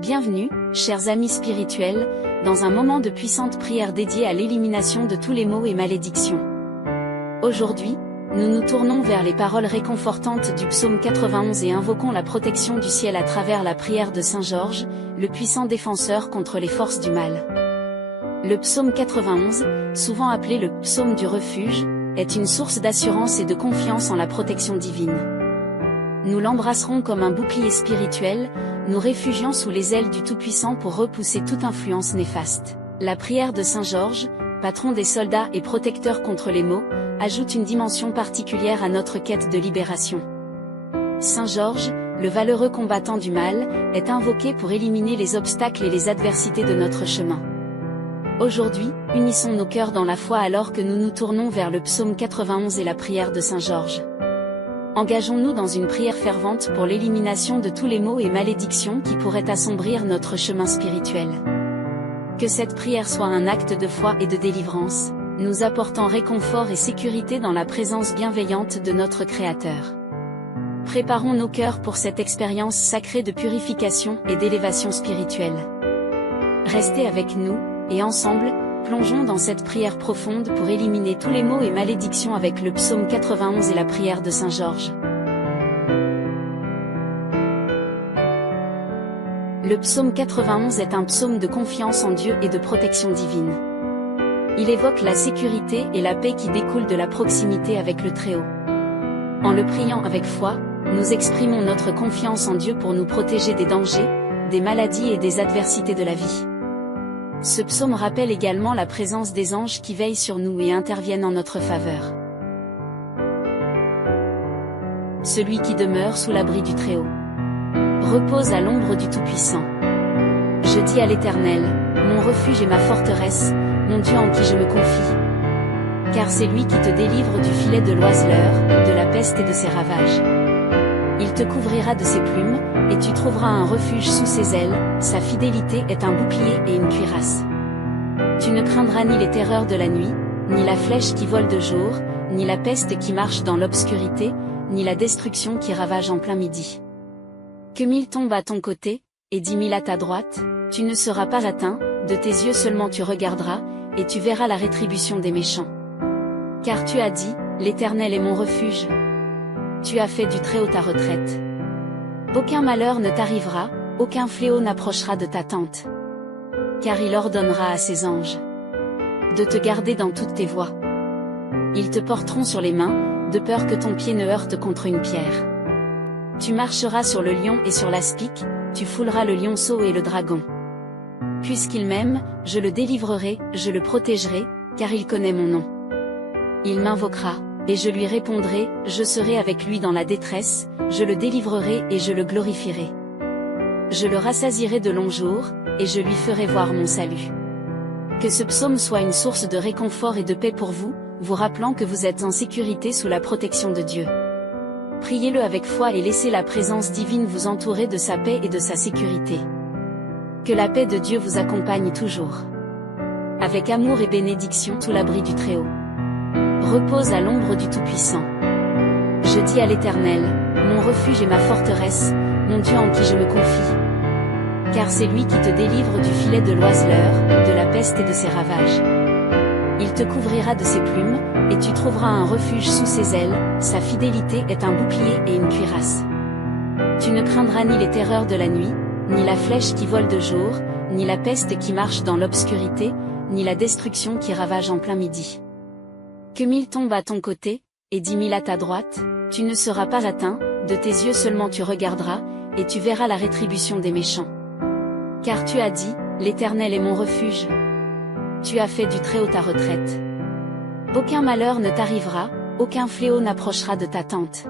Bienvenue, chers amis spirituels, dans un moment de puissante prière dédié à l'élimination de tous les maux et malédictions. Aujourd'hui, nous nous tournons vers les paroles réconfortantes du psaume 91 et invoquons la protection du ciel à travers la prière de Saint Georges, le puissant défenseur contre les forces du mal. Le psaume 91, souvent appelé le psaume du refuge, est une source d'assurance et de confiance en la protection divine. Nous l'embrasserons comme un bouclier spirituel, nous réfugiant sous les ailes du Tout-Puissant pour repousser toute influence néfaste. La prière de Saint Georges, patron des soldats et protecteur contre les maux, ajoute une dimension particulière à notre quête de libération. Saint Georges, le valeureux combattant du mal, est invoqué pour éliminer les obstacles et les adversités de notre chemin. Aujourd'hui, unissons nos cœurs dans la foi alors que nous nous tournons vers le psaume 91 et la prière de Saint Georges. Engageons-nous dans une prière fervente pour l'élimination de tous les maux et malédictions qui pourraient assombrir notre chemin spirituel. Que cette prière soit un acte de foi et de délivrance, nous apportant réconfort et sécurité dans la présence bienveillante de notre Créateur. Préparons nos cœurs pour cette expérience sacrée de purification et d'élévation spirituelle. Restez avec nous, et ensemble, plongeons dans cette prière profonde pour éliminer tous les maux et malédictions avec le psaume 91 et la prière de Saint Georges. Le psaume 91 est un psaume de confiance en Dieu et de protection divine. Il évoque la sécurité et la paix qui découlent de la proximité avec le Très-Haut. En le priant avec foi, nous exprimons notre confiance en Dieu pour nous protéger des dangers, des maladies et des adversités de la vie. Ce psaume rappelle également la présence des anges qui veillent sur nous et interviennent en notre faveur. Celui qui demeure sous l'abri du Très-Haut repose à l'ombre du Tout-Puissant. Je dis à l'Éternel, mon refuge et ma forteresse, mon Dieu en qui je me confie. Car c'est lui qui te délivre du filet de l'oiseleur, de la peste et de ses ravages. Il te couvrira de ses plumes, et tu trouveras un refuge sous ses ailes, sa fidélité est un bouclier et une cuirasse. Tu ne craindras ni les terreurs de la nuit, ni la flèche qui vole de jour, ni la peste qui marche dans l'obscurité, ni la destruction qui ravage en plein midi. Que 1000 tombent à ton côté, et 10 000 à ta droite, tu ne seras pas atteint, de tes yeux seulement tu regarderas, et tu verras la rétribution des méchants. Car tu as dit, l'Éternel est mon refuge. Tu as fait du Très-Haut ta retraite. Aucun malheur ne t'arrivera, aucun fléau n'approchera de ta tente. Car il ordonnera à ses anges de te garder dans toutes tes voies. Ils te porteront sur les mains, de peur que ton pied ne heurte contre une pierre. Tu marcheras sur le lion et sur l'aspic, tu fouleras le lionceau et le dragon. Puisqu'il m'aime, je le délivrerai, je le protégerai, car il connaît mon nom. Il m'invoquera, et je lui répondrai, je serai avec lui dans la détresse, je le délivrerai et je le glorifierai. Je le rassasierai de longs jours, et je lui ferai voir mon salut. Que ce psaume soit une source de réconfort et de paix pour vous, vous rappelant que vous êtes en sécurité sous la protection de Dieu. Priez-le avec foi et laissez la présence divine vous entourer de sa paix et de sa sécurité. Que la paix de Dieu vous accompagne toujours. Avec amour et bénédiction sous l'abri du Très-Haut. Repose à l'ombre du Tout-Puissant. Je dis à l'Éternel, mon refuge et ma forteresse, mon Dieu en qui je me confie. Car c'est lui qui te délivre du filet de l'oiseleur, de la peste et de ses ravages. Il te couvrira de ses plumes, et tu trouveras un refuge sous ses ailes, sa fidélité est un bouclier et une cuirasse. Tu ne craindras ni les terreurs de la nuit, ni la flèche qui vole de jour, ni la peste qui marche dans l'obscurité, ni la destruction qui ravage en plein midi. Que 1000 tombent à ton côté, et 10 000 à ta droite, tu ne seras pas atteint, de tes yeux seulement tu regarderas, et tu verras la rétribution des méchants. Car tu as dit, l'Éternel est mon refuge. Tu as fait du Très-Haut ta retraite. Aucun malheur ne t'arrivera, aucun fléau n'approchera de ta tente.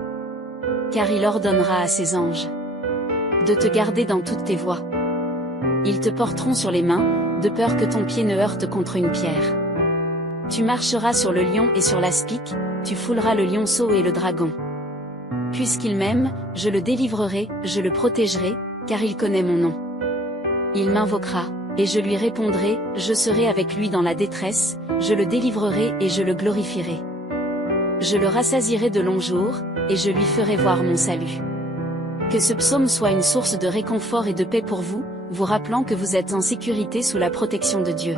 Car il ordonnera à ses anges de te garder dans toutes tes voies. Ils te porteront sur les mains, de peur que ton pied ne heurte contre une pierre. Tu marcheras sur le lion et sur l'aspic, tu fouleras le lionceau et le dragon. Puisqu'il m'aime, je le délivrerai, je le protégerai, car il connaît mon nom. Il m'invoquera, et je lui répondrai, je serai avec lui dans la détresse, je le délivrerai et je le glorifierai. Je le rassasierai de longs jours, et je lui ferai voir mon salut. Que ce psaume soit une source de réconfort et de paix pour vous, vous rappelant que vous êtes en sécurité sous la protection de Dieu.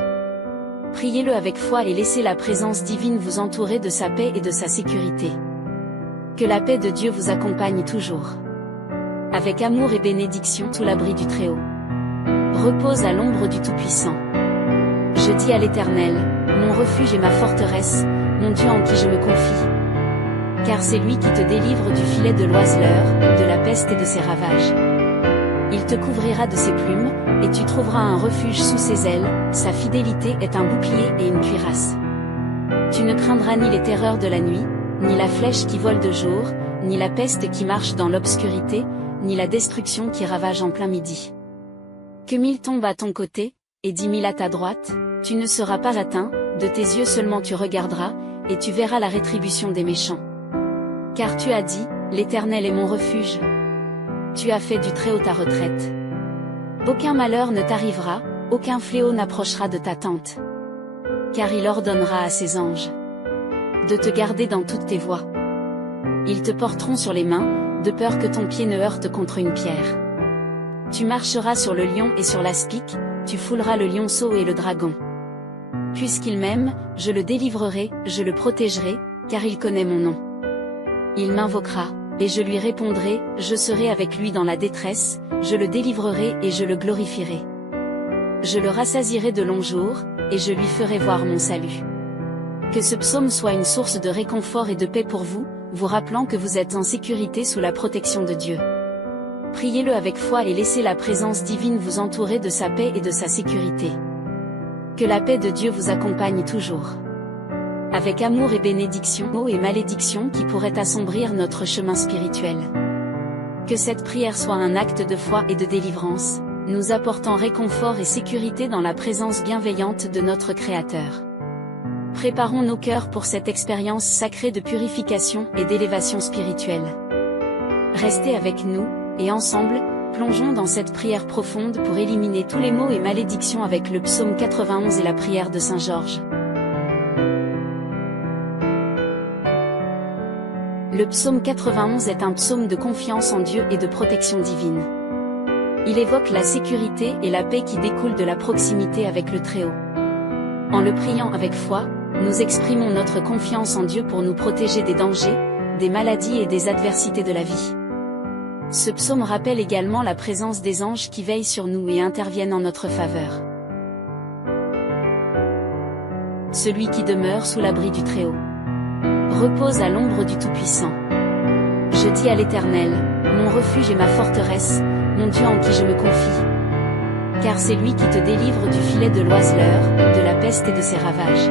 Priez-le avec foi et laissez la présence divine vous entourer de sa paix et de sa sécurité. Que la paix de Dieu vous accompagne toujours. Avec amour et bénédiction sous l'abri du Très-Haut. Repose à l'ombre du Tout-Puissant. Je dis à l'Éternel, mon refuge et ma forteresse, mon Dieu en qui je me confie. Car c'est lui qui te délivre du filet de l'oiseleur, de la peste et de ses ravages. Il te couvrira de ses plumes, et tu trouveras un refuge sous ses ailes, sa fidélité est un bouclier et une cuirasse. Tu ne craindras ni les terreurs de la nuit, ni la flèche qui vole de jour, ni la peste qui marche dans l'obscurité, ni la destruction qui ravage en plein midi. Que 1000 tombent à ton côté, et 10 000 à ta droite, tu ne seras pas atteint, de tes yeux seulement tu regarderas, et tu verras la rétribution des méchants. Car tu as dit, l'Éternel est mon refuge. Tu as fait du Très-Haut ta retraite. Aucun malheur ne t'arrivera, aucun fléau n'approchera de ta tente. Car il ordonnera à ses anges de te garder dans toutes tes voies. Ils te porteront sur les mains, de peur que ton pied ne heurte contre une pierre. Tu marcheras sur le lion et sur l'aspic, tu fouleras le lionceau et le dragon. Puisqu'il m'aime, je le délivrerai, je le protégerai, car il connaît mon nom. Il m'invoquera, et je lui répondrai, je serai avec lui dans la détresse, je le délivrerai et je le glorifierai. Je le rassasierai de longs jours, et je lui ferai voir mon salut. Que ce psaume soit une source de réconfort et de paix pour vous, vous rappelant que vous êtes en sécurité sous la protection de Dieu. Priez-le avec foi et laissez la présence divine vous entourer de sa paix et de sa sécurité. Que la paix de Dieu vous accompagne toujours. Avec amour et bénédiction, maux et malédictions qui pourraient assombrir notre chemin spirituel. Que cette prière soit un acte de foi et de délivrance, nous apportant réconfort et sécurité dans la présence bienveillante de notre Créateur. Préparons nos cœurs pour cette expérience sacrée de purification et d'élévation spirituelle. Restez avec nous, et ensemble, plongeons dans cette prière profonde pour éliminer tous les maux et malédictions avec le psaume 91 et la prière de Saint Georges. Le psaume 91 est un psaume de confiance en Dieu et de protection divine. Il évoque la sécurité et la paix qui découlent de la proximité avec le Très-Haut. En le priant avec foi, nous exprimons notre confiance en Dieu pour nous protéger des dangers, des maladies et des adversités de la vie. Ce psaume rappelle également la présence des anges qui veillent sur nous et interviennent en notre faveur. Celui qui demeure sous l'abri du Très-Haut repose à l'ombre du Tout-Puissant. Je dis à l'Éternel, mon refuge et ma forteresse, mon Dieu en qui je me confie. Car c'est lui qui te délivre du filet de l'oiseleur, de la peste et de ses ravages.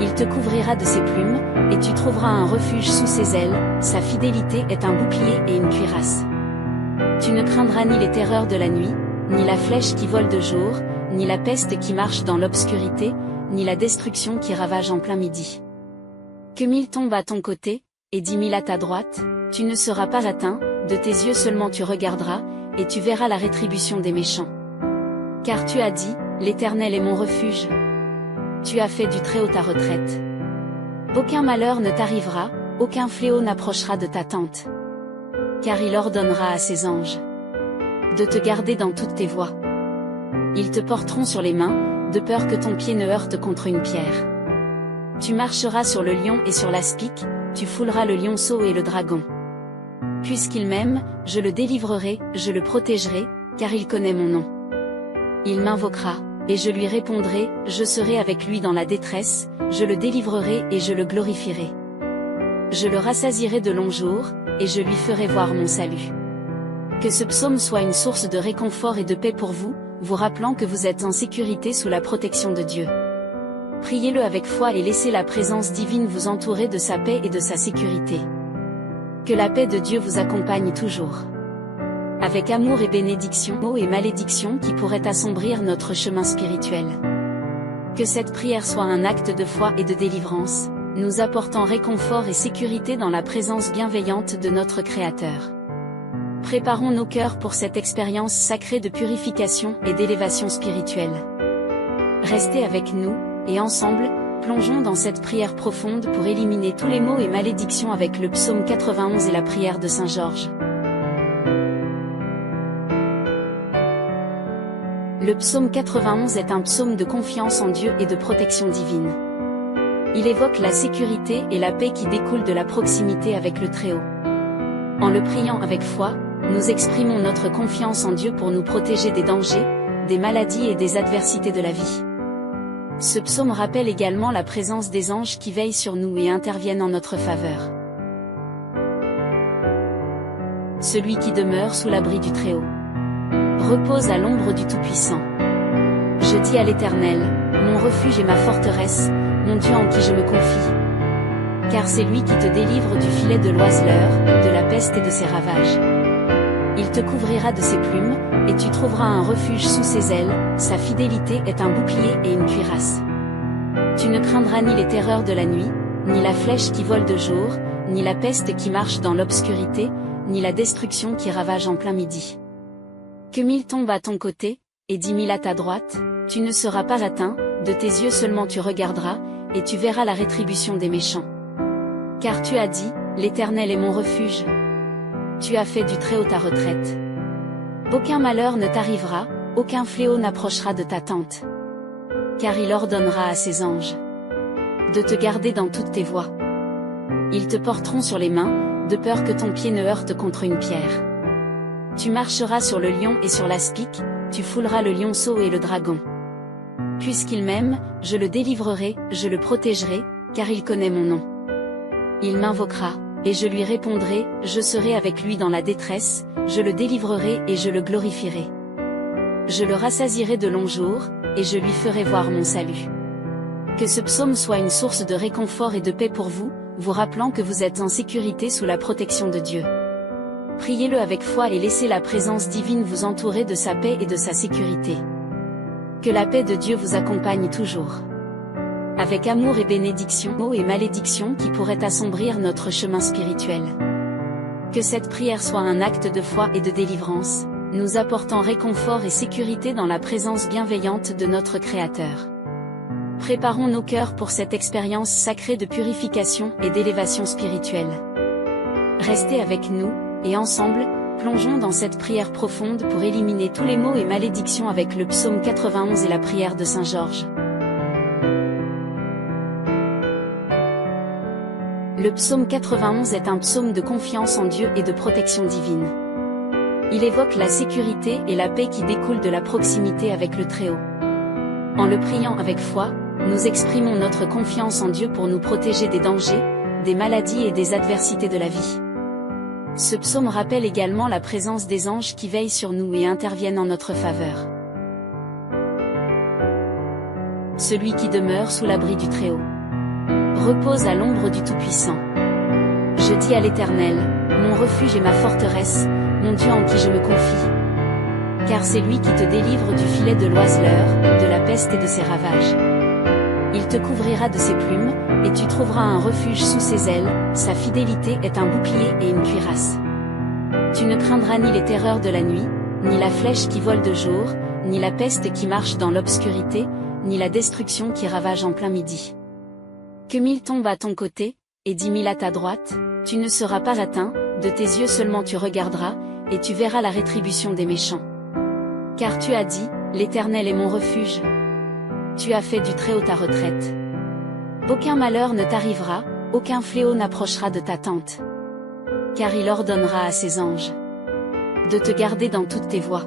Il te couvrira de ses plumes, et tu trouveras un refuge sous ses ailes, sa fidélité est un bouclier et une cuirasse. Tu ne craindras ni les terreurs de la nuit, ni la flèche qui vole de jour, ni la peste qui marche dans l'obscurité, ni la destruction qui ravage en plein midi. Que 1000 tombent à ton côté, et 10 000 à ta droite, tu ne seras pas atteint, de tes yeux seulement tu regarderas, et tu verras la rétribution des méchants. Car tu as dit, l'Éternel est mon refuge. Tu as fait du Très-Haut ta retraite. Aucun malheur ne t'arrivera, aucun fléau n'approchera de ta tente. Car il ordonnera à ses anges de te garder dans toutes tes voies. Ils te porteront sur les mains, de peur que ton pied ne heurte contre une pierre. Tu marcheras sur le lion et sur l'aspic, tu fouleras le lionceau et le dragon. Puisqu'il m'aime, je le délivrerai, je le protégerai, car il connaît mon nom. Il m'invoquera, et je lui répondrai, je serai avec lui dans la détresse, je le délivrerai et je le glorifierai. Je le rassasierai de longs jours, et je lui ferai voir mon salut. Que ce psaume soit une source de réconfort et de paix pour vous, vous rappelant que vous êtes en sécurité sous la protection de Dieu. Priez-le avec foi et laissez la présence divine vous entourer de sa paix et de sa sécurité. Que la paix de Dieu vous accompagne toujours. Avec amour et bénédiction, maux et malédictions qui pourraient assombrir notre chemin spirituel. Que cette prière soit un acte de foi et de délivrance, nous apportant réconfort et sécurité dans la présence bienveillante de notre Créateur. Préparons nos cœurs pour cette expérience sacrée de purification et d'élévation spirituelle. Restez avec nous, et ensemble, plongeons dans cette prière profonde pour éliminer tous les maux et malédictions avec le psaume 91 et la prière de Saint Georges. Le psaume 91 est un psaume de confiance en Dieu et de protection divine. Il évoque la sécurité et la paix qui découlent de la proximité avec le Très-Haut. En le priant avec foi, nous exprimons notre confiance en Dieu pour nous protéger des dangers, des maladies et des adversités de la vie. Ce psaume rappelle également la présence des anges qui veillent sur nous et interviennent en notre faveur. Celui qui demeure sous l'abri du Très-Haut repose à l'ombre du Tout-Puissant. Je dis à l'Éternel, mon refuge et ma forteresse, mon Dieu en qui je me confie. Car c'est lui qui te délivre du filet de l'oiseleur, de la peste et de ses ravages. Il te couvrira de ses plumes, et tu trouveras un refuge sous ses ailes, sa fidélité est un bouclier et une cuirasse. Tu ne craindras ni les terreurs de la nuit, ni la flèche qui vole de jour, ni la peste qui marche dans l'obscurité, ni la destruction qui ravage en plein midi. Que 1000 tombent à ton côté, et 10 000 à ta droite, tu ne seras pas atteint, de tes yeux seulement tu regarderas, et tu verras la rétribution des méchants. Car tu as dit, l'Éternel est mon refuge. Tu as fait du Très-Haut ta retraite. Aucun malheur ne t'arrivera, aucun fléau n'approchera de ta tente. Car il ordonnera à ses anges de te garder dans toutes tes voies. Ils te porteront sur les mains, de peur que ton pied ne heurte contre une pierre. Tu marcheras sur le lion et sur l'aspic, tu fouleras le lionceau et le dragon. Puisqu'il m'aime, je le délivrerai, je le protégerai, car il connaît mon nom. Il m'invoquera, et je lui répondrai, je serai avec lui dans la détresse, je le délivrerai et je le glorifierai. Je le rassasierai de longs jours, et je lui ferai voir mon salut. Que ce psaume soit une source de réconfort et de paix pour vous, vous rappelant que vous êtes en sécurité sous la protection de Dieu. Priez-le avec foi et laissez la présence divine vous entourer de sa paix et de sa sécurité. Que la paix de Dieu vous accompagne toujours. Avec amour et bénédiction, maux et malédictions qui pourraient assombrir notre chemin spirituel. Que cette prière soit un acte de foi et de délivrance, nous apportant réconfort et sécurité dans la présence bienveillante de notre Créateur. Préparons nos cœurs pour cette expérience sacrée de purification et d'élévation spirituelle. Restez avec nous, et ensemble, plongeons dans cette prière profonde pour éliminer tous les maux et malédictions avec le psaume 91 et la prière de Saint Georges. Le psaume 91 est un psaume de confiance en Dieu et de protection divine. Il évoque la sécurité et la paix qui découlent de la proximité avec le Très-Haut. En le priant avec foi, nous exprimons notre confiance en Dieu pour nous protéger des dangers, des maladies et des adversités de la vie. Ce psaume rappelle également la présence des anges qui veillent sur nous et interviennent en notre faveur. Celui qui demeure sous l'abri du Très-Haut repose à l'ombre du Tout-Puissant. Je dis à l'Éternel, mon refuge et ma forteresse, mon Dieu en qui je me confie. Car c'est lui qui te délivre du filet de l'oiseleur, de la peste et de ses ravages. Il te couvrira de ses plumes, et tu trouveras un refuge sous ses ailes, sa fidélité est un bouclier et une cuirasse. Tu ne craindras ni les terreurs de la nuit, ni la flèche qui vole de jour, ni la peste qui marche dans l'obscurité, ni la destruction qui ravage en plein midi. Que 1000 tombent à ton côté, et 10 000 à ta droite, tu ne seras pas atteint, de tes yeux seulement tu regarderas, et tu verras la rétribution des méchants. Car tu as dit, l'Éternel est mon refuge. Tu as fait du Très-Haut ta retraite. Aucun malheur ne t'arrivera, aucun fléau n'approchera de ta tente. Car il ordonnera à ses anges de te garder dans toutes tes voies.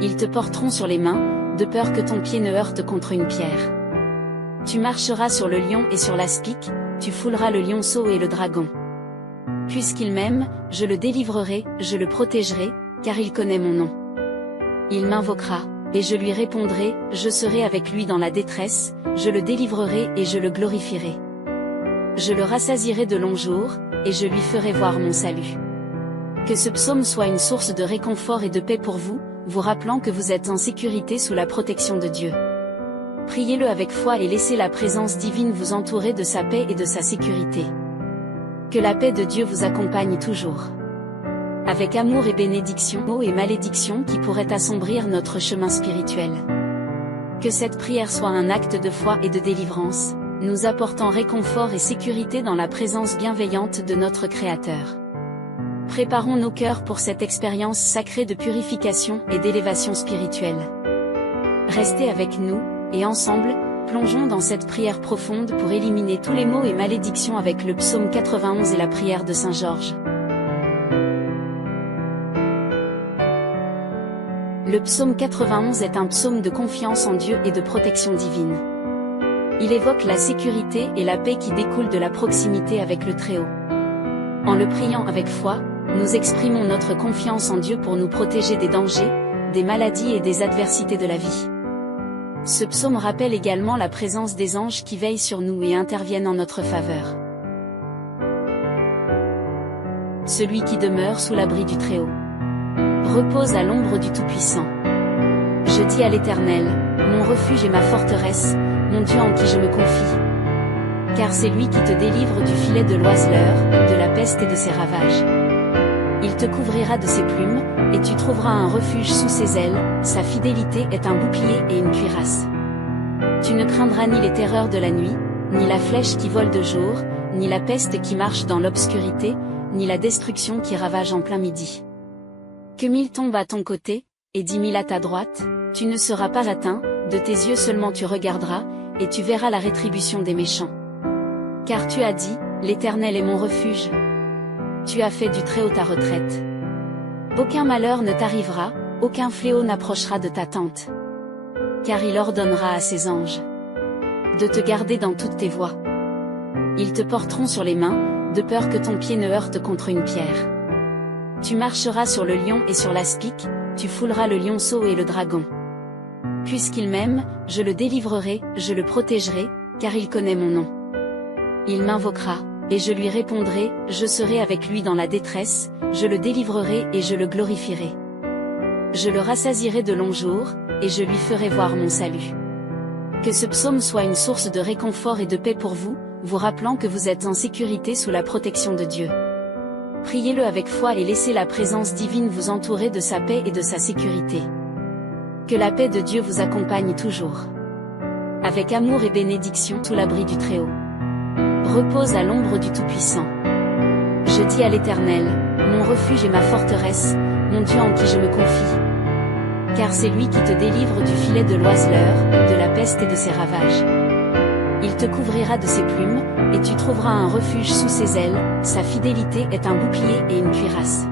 Ils te porteront sur les mains, de peur que ton pied ne heurte contre une pierre. Tu marcheras sur le lion et sur l'aspic, tu fouleras le lionceau et le dragon. Puisqu'il m'aime, je le délivrerai, je le protégerai, car il connaît mon nom. Il m'invoquera, et je lui répondrai, je serai avec lui dans la détresse, je le délivrerai et je le glorifierai. Je le rassasierai de longs jours, et je lui ferai voir mon salut. Que ce psaume soit une source de réconfort et de paix pour vous, vous rappelant que vous êtes en sécurité sous la protection de Dieu. Priez-le avec foi et laissez la présence divine vous entourer de sa paix et de sa sécurité. Que la paix de Dieu vous accompagne toujours. Avec amour et bénédiction, maux et malédictions qui pourraient assombrir notre chemin spirituel. Que cette prière soit un acte de foi et de délivrance, nous apportant réconfort et sécurité dans la présence bienveillante de notre Créateur. Préparons nos cœurs pour cette expérience sacrée de purification et d'élévation spirituelle. Restez avec nous, et ensemble, plongeons dans cette prière profonde pour éliminer tous les maux et malédictions avec le psaume 91 et la prière de Saint Georges. Le psaume 91 est un psaume de confiance en Dieu et de protection divine. Il évoque la sécurité et la paix qui découlent de la proximité avec le Très-Haut. En le priant avec foi, nous exprimons notre confiance en Dieu pour nous protéger des dangers, des maladies et des adversités de la vie. Ce psaume rappelle également la présence des anges qui veillent sur nous et interviennent en notre faveur. Celui qui demeure sous l'abri du Très-Haut repose à l'ombre du Tout-Puissant. Je dis à l'Éternel, mon refuge et ma forteresse, mon Dieu en qui je me confie. Car c'est lui qui te délivre du filet de l'oiseleur, de la peste et de ses ravages. Il te couvrira de ses plumes, et tu trouveras un refuge sous ses ailes, sa fidélité est un bouclier et une cuirasse. Tu ne craindras ni les terreurs de la nuit, ni la flèche qui vole de jour, ni la peste qui marche dans l'obscurité, ni la destruction qui ravage en plein midi. Que 1000 tombent à ton côté, et 10 000 à ta droite, tu ne seras pas atteint, de tes yeux seulement tu regarderas, et tu verras la rétribution des méchants. Car tu as dit, l'Éternel est mon refuge. Tu as fait du Très-Haut ta retraite. Aucun malheur ne t'arrivera, aucun fléau n'approchera de ta tente. Car il ordonnera à ses anges de te garder dans toutes tes voies. Ils te porteront sur les mains, de peur que ton pied ne heurte contre une pierre. Tu marcheras sur le lion et sur l'aspic, tu fouleras le lionceau et le dragon. Puisqu'il m'aime, je le délivrerai, je le protégerai, car il connaît mon nom. Il m'invoquera, et je lui répondrai, je serai avec lui dans la détresse, je le délivrerai et je le glorifierai. Je le rassasierai de longs jours, et je lui ferai voir mon salut. Que ce psaume soit une source de réconfort et de paix pour vous, vous rappelant que vous êtes en sécurité sous la protection de Dieu. Priez-le avec foi et laissez la présence divine vous entourer de sa paix et de sa sécurité. Que la paix de Dieu vous accompagne toujours. Avec amour et bénédiction sous l'abri du Très-Haut. Repose à l'ombre du Tout-Puissant. Je dis à l'Éternel, mon refuge et ma forteresse, mon Dieu en qui je me confie. Car c'est lui qui te délivre du filet de l'oiseleur, de la peste et de ses ravages. Il te couvrira de ses plumes, et tu trouveras un refuge sous ses ailes, sa fidélité est un bouclier et une cuirasse.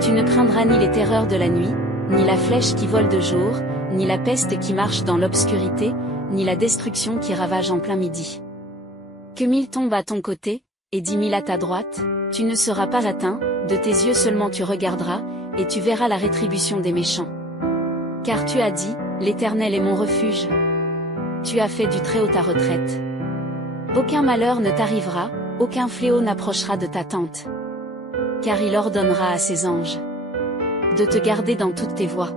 Tu ne craindras ni les terreurs de la nuit, ni la flèche qui vole de jour, ni la peste qui marche dans l'obscurité, ni la destruction qui ravage en plein midi. Que 1000 tombent à ton côté, et 10 000 à ta droite, tu ne seras pas atteint, de tes yeux seulement tu regarderas, et tu verras la rétribution des méchants. Car tu as dit, l'Éternel est mon refuge. Tu as fait du Très-Haut ta retraite. Aucun malheur ne t'arrivera, aucun fléau n'approchera de ta tente. Car il ordonnera à ses anges de te garder dans toutes tes voies.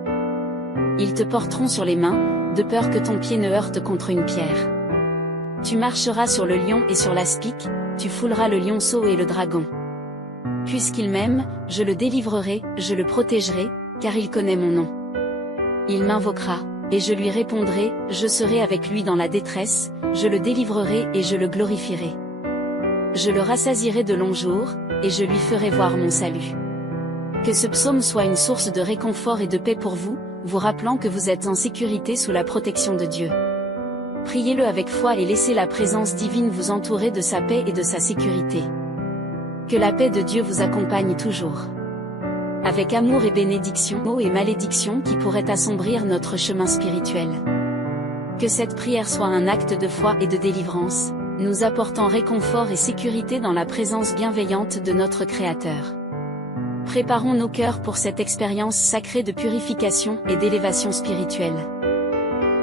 Ils te porteront sur les mains, de peur que ton pied ne heurte contre une pierre. Tu marcheras sur le lion et sur l'aspic, tu fouleras le lionceau et le dragon. Puisqu'il m'aime, je le délivrerai, je le protégerai, car il connaît mon nom. Il m'invoquera, et je lui répondrai, je serai avec lui dans la détresse, je le délivrerai et je le glorifierai. Je le rassasierai de longs jours, et je lui ferai voir mon salut. Que ce psaume soit une source de réconfort et de paix pour vous, vous rappelant que vous êtes en sécurité sous la protection de Dieu. Priez-le avec foi et laissez la présence divine vous entourer de sa paix et de sa sécurité. Que la paix de Dieu vous accompagne toujours. Avec amour et bénédiction, maux et malédictions qui pourraient assombrir notre chemin spirituel. Que cette prière soit un acte de foi et de délivrance, nous apportant réconfort et sécurité dans la présence bienveillante de notre Créateur. Préparons nos cœurs pour cette expérience sacrée de purification et d'élévation spirituelle.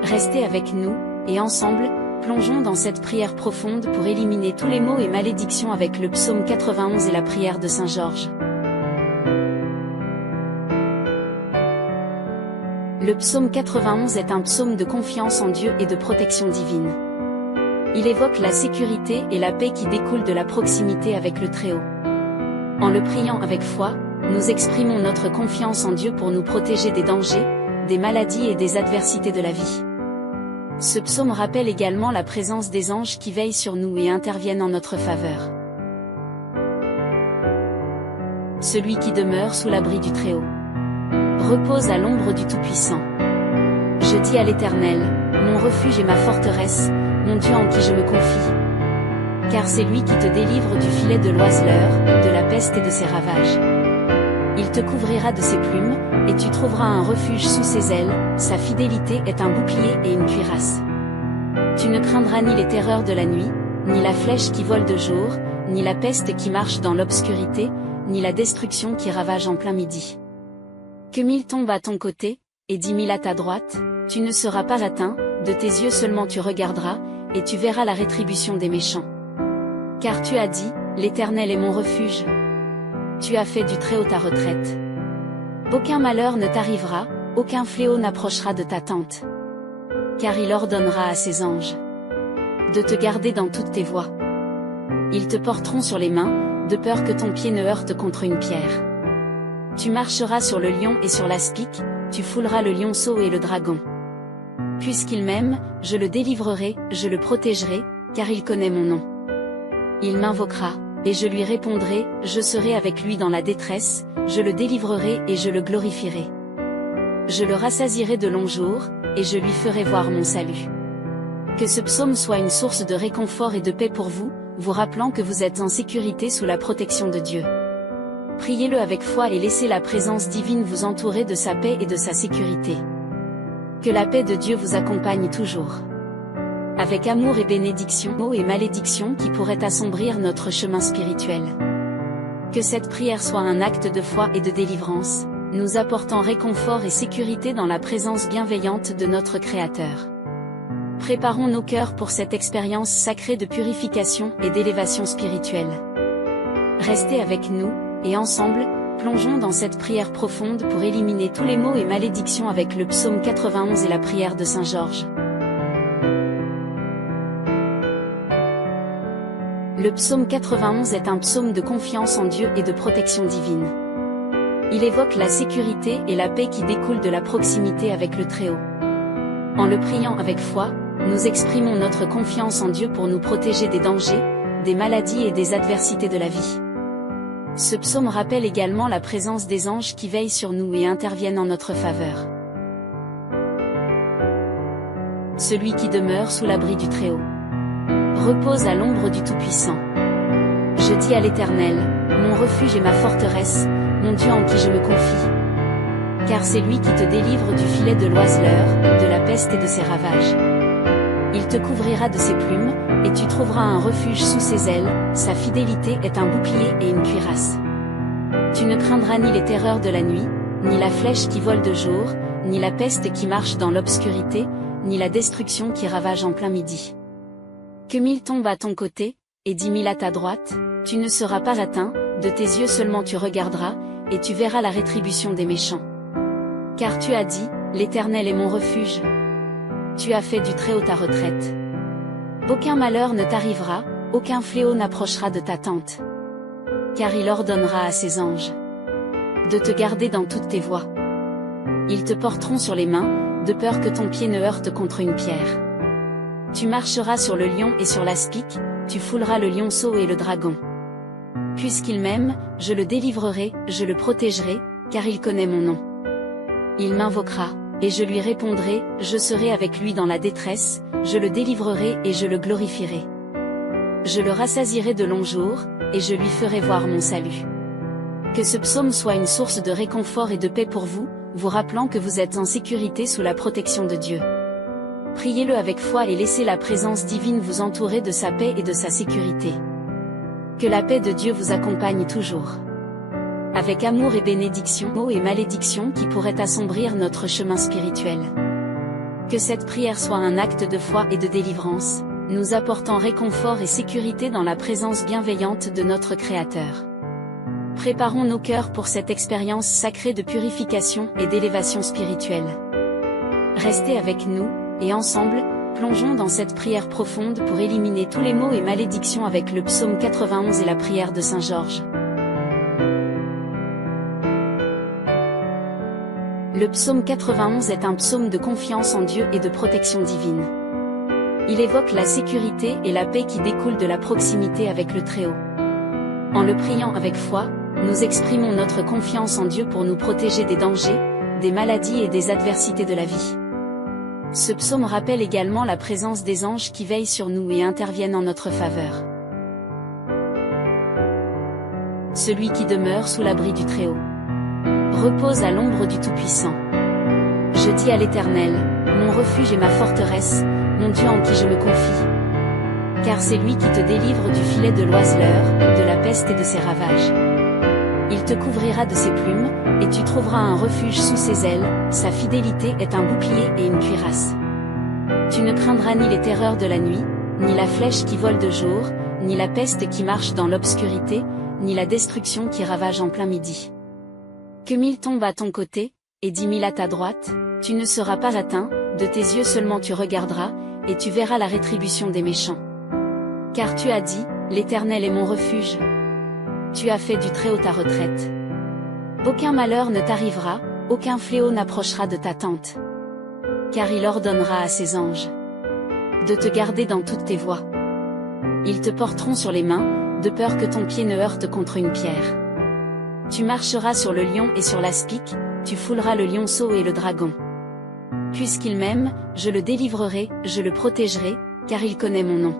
Restez avec nous, et ensemble, plongeons dans cette prière profonde pour éliminer tous les maux et malédictions avec le psaume 91 et la prière de Saint Georges. Le psaume 91 est un psaume de confiance en Dieu et de protection divine. Il évoque la sécurité et la paix qui découlent de la proximité avec le Très-Haut. En le priant avec foi, nous exprimons notre confiance en Dieu pour nous protéger des dangers, des maladies et des adversités de la vie. Ce psaume rappelle également la présence des anges qui veillent sur nous et interviennent en notre faveur. Celui qui demeure sous l'abri du Très-Haut repose à l'ombre du Tout-Puissant. Je Je dis à l'Éternel, mon refuge et ma forteresse, mon Dieu en qui je me confie. Car c'est lui qui te délivre du filet de l'oiseleur, de la peste et de ses ravages. Il te couvrira de ses plumes, et tu trouveras un refuge sous ses ailes, sa fidélité est un bouclier et une cuirasse. Tu ne craindras ni les terreurs de la nuit, ni la flèche qui vole de jour, ni la peste qui marche dans l'obscurité, ni la destruction qui ravage en plein midi. Que 1000 tombent à ton côté, et 10 000 à ta droite, tu ne seras pas atteint, de tes yeux seulement tu regarderas, et tu verras la rétribution des méchants. Car tu as dit, l'Éternel est mon refuge. Tu as fait du Très-Haut ta retraite. Aucun malheur ne t'arrivera, aucun fléau n'approchera de ta tente. Car il ordonnera à ses anges de te garder dans toutes tes voies. Ils te porteront sur les mains, de peur que ton pied ne heurte contre une pierre. Tu marcheras sur le lion et sur l'aspic, tu fouleras le lionceau et le dragon. Puisqu'il m'aime, je le délivrerai, je le protégerai, car il connaît mon nom. Il m'invoquera, et je lui répondrai, je serai avec lui dans la détresse, je le délivrerai et je le glorifierai. Je le rassasierai de longs jours, et je lui ferai voir mon salut. Que ce psaume soit une source de réconfort et de paix pour vous, vous rappelant que vous êtes en sécurité sous la protection de Dieu. Priez-le avec foi et laissez la présence divine vous entourer de sa paix et de sa sécurité. Que la paix de Dieu vous accompagne toujours. Avec amour et bénédiction, maux et malédictions qui pourraient assombrir notre chemin spirituel. Que cette prière soit un acte de foi et de délivrance, nous apportant réconfort et sécurité dans la présence bienveillante de notre Créateur. Préparons nos cœurs pour cette expérience sacrée de purification et d'élévation spirituelle. Restez avec nous, et ensemble, plongeons dans cette prière profonde pour éliminer tous les maux et malédictions avec le psaume 91 et la prière de Saint Georges. Le psaume 91 est un psaume de confiance en Dieu et de protection divine. Il évoque la sécurité et la paix qui découlent de la proximité avec le Très-Haut. En le priant avec foi, nous exprimons notre confiance en Dieu pour nous protéger des dangers, des maladies et des adversités de la vie. Ce psaume rappelle également la présence des anges qui veillent sur nous et interviennent en notre faveur. Celui qui demeure sous l'abri du Très-Haut repose à l'ombre du Tout-Puissant. Je dis à l'Éternel, mon refuge et ma forteresse, mon Dieu en qui je me confie. Car c'est lui qui te délivre du filet de l'oiseleur, de la peste et de ses ravages. Il te couvrira de ses plumes, et tu trouveras un refuge sous ses ailes, sa fidélité est un bouclier et une cuirasse. Tu ne craindras ni les terreurs de la nuit, ni la flèche qui vole de jour, ni la peste qui marche dans l'obscurité, ni la destruction qui ravage en plein midi. Que 1000 tombent à ton côté, et 10 000 à ta droite, tu ne seras pas atteint, de tes yeux seulement tu regarderas, et tu verras la rétribution des méchants. Car tu as dit, l'Éternel est mon refuge. Tu as fait du Très-Haut ta retraite. Aucun malheur ne t'arrivera, aucun fléau n'approchera de ta tente. Car il ordonnera à ses anges de te garder dans toutes tes voies. Ils te porteront sur les mains, de peur que ton pied ne heurte contre une pierre. Tu marcheras sur le lion et sur l'aspic, tu fouleras le lionceau et le dragon. Puisqu'il m'aime, je le délivrerai, je le protégerai, car il connaît mon nom. Il m'invoquera, et je lui répondrai, je serai avec lui dans la détresse, je le délivrerai et je le glorifierai. Je le rassasierai de longs jours, et je lui ferai voir mon salut. Que ce psaume soit une source de réconfort et de paix pour vous, vous rappelant que vous êtes en sécurité sous la protection de Dieu. Priez-le avec foi et laissez la présence divine vous entourer de sa paix et de sa sécurité. Que la paix de Dieu vous accompagne toujours. Avec amour et bénédiction, maux et malédictions qui pourraient assombrir notre chemin spirituel. Que cette prière soit un acte de foi et de délivrance, nous apportant réconfort et sécurité dans la présence bienveillante de notre Créateur. Préparons nos cœurs pour cette expérience sacrée de purification et d'élévation spirituelle. Restez avec nous, et ensemble, plongeons dans cette prière profonde pour éliminer tous les maux et malédictions avec le psaume 91 et la prière de Saint Georges. Le psaume 91 est un psaume de confiance en Dieu et de protection divine. Il évoque la sécurité et la paix qui découlent de la proximité avec le Très-Haut. En le priant avec foi, nous exprimons notre confiance en Dieu pour nous protéger des dangers, des maladies et des adversités de la vie. Ce psaume rappelle également la présence des anges qui veillent sur nous et interviennent en notre faveur. Celui qui demeure sous l'abri du Très-Haut repose à l'ombre du Tout-Puissant. Je dis à l'Éternel, mon refuge et ma forteresse, mon Dieu en qui je me confie. Car c'est lui qui te délivre du filet de l'oiseleur, de la peste et de ses ravages. Il te couvrira de ses plumes, et tu trouveras un refuge sous ses ailes, sa fidélité est un bouclier et une cuirasse. Tu ne craindras ni les terreurs de la nuit, ni la flèche qui vole de jour, ni la peste qui marche dans l'obscurité, ni la destruction qui ravage en plein midi. Que 1000 tombent à ton côté, et 10 000 à ta droite, tu ne seras pas atteint, de tes yeux seulement tu regarderas, et tu verras la rétribution des méchants. Car tu as dit, l'Éternel est mon refuge. Tu as fait du Très-Haut ta retraite. Aucun malheur ne t'arrivera, aucun fléau n'approchera de ta tente. Car il ordonnera à ses anges de te garder dans toutes tes voies. Ils te porteront sur les mains, de peur que ton pied ne heurte contre une pierre. Tu marcheras sur le lion et sur l'aspic, tu fouleras le lionceau et le dragon. Puisqu'il m'aime, je le délivrerai, je le protégerai, car il connaît mon nom.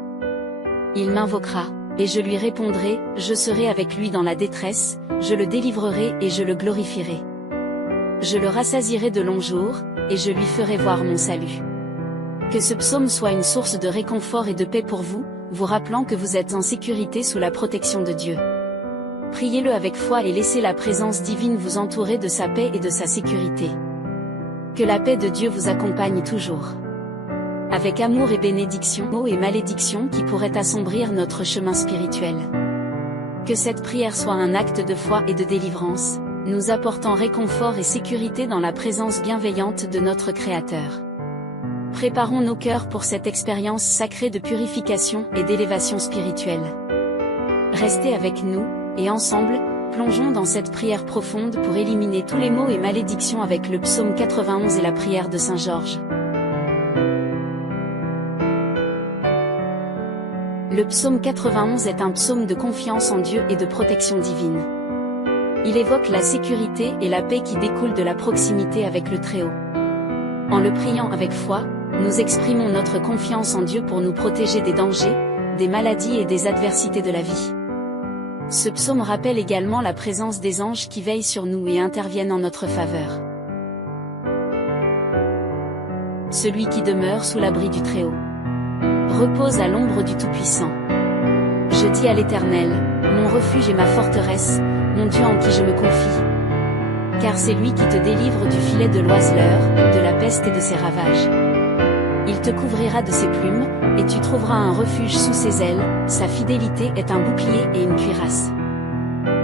Il m'invoquera, et je lui répondrai, je serai avec lui dans la détresse, je le délivrerai et je le glorifierai. Je le rassasierai de longs jours, et je lui ferai voir mon salut. Que ce psaume soit une source de réconfort et de paix pour vous, vous rappelant que vous êtes en sécurité sous la protection de Dieu. Priez-le avec foi et laissez la présence divine vous entourer de sa paix et de sa sécurité. Que la paix de Dieu vous accompagne toujours. Avec amour et bénédiction, mots et malédictions qui pourraient assombrir notre chemin spirituel. Que cette prière soit un acte de foi et de délivrance, nous apportant réconfort et sécurité dans la présence bienveillante de notre Créateur. Préparons nos cœurs pour cette expérience sacrée de purification et d'élévation spirituelle. Restez avec nous, et ensemble, plongeons dans cette prière profonde pour éliminer tous les maux et malédictions avec le psaume 91 et la prière de Saint Georges. Le psaume 91 est un psaume de confiance en Dieu et de protection divine. Il évoque la sécurité et la paix qui découlent de la proximité avec le Très-Haut. En le priant avec foi, nous exprimons notre confiance en Dieu pour nous protéger des dangers, des maladies et des adversités de la vie. Ce psaume rappelle également la présence des anges qui veillent sur nous et interviennent en notre faveur. Celui qui demeure sous l'abri du Très-Haut repose à l'ombre du Tout-Puissant. Je dis à l'Éternel, mon refuge et ma forteresse, mon Dieu en qui je me confie. Car c'est lui qui te délivre du filet de l'oiseleur, de la peste et de ses ravages. Il te couvrira de ses plumes, et tu trouveras un refuge sous ses ailes, sa fidélité est un bouclier et une cuirasse.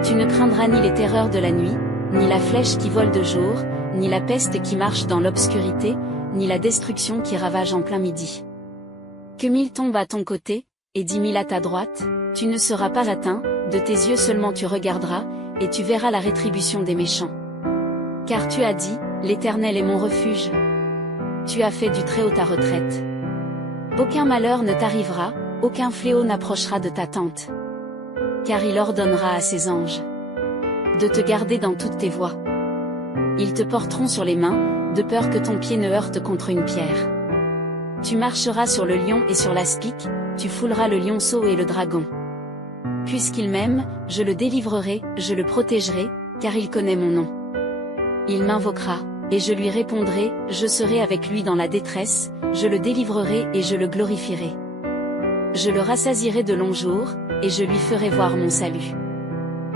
Tu ne craindras ni les terreurs de la nuit, ni la flèche qui vole de jour, ni la peste qui marche dans l'obscurité, ni la destruction qui ravage en plein midi. Que 1000 tombent à ton côté, et 10 000 à ta droite, tu ne seras pas atteint, de tes yeux seulement tu regarderas, et tu verras la rétribution des méchants. Car tu as dit, l'Éternel est mon refuge. Tu as fait du Très-Haut ta retraite. Aucun malheur ne t'arrivera, aucun fléau n'approchera de ta tente. Car il ordonnera à ses anges de te garder dans toutes tes voies. Ils te porteront sur les mains, de peur que ton pied ne heurte contre une pierre. Tu marcheras sur le lion et sur l'aspic, tu fouleras le lionceau et le dragon. Puisqu'il m'aime, je le délivrerai, je le protégerai, car il connaît mon nom. Il m'invoquera, et je lui répondrai, je serai avec lui dans la détresse, je le délivrerai et je le glorifierai. Je le rassasierai de longs jours, et je lui ferai voir mon salut.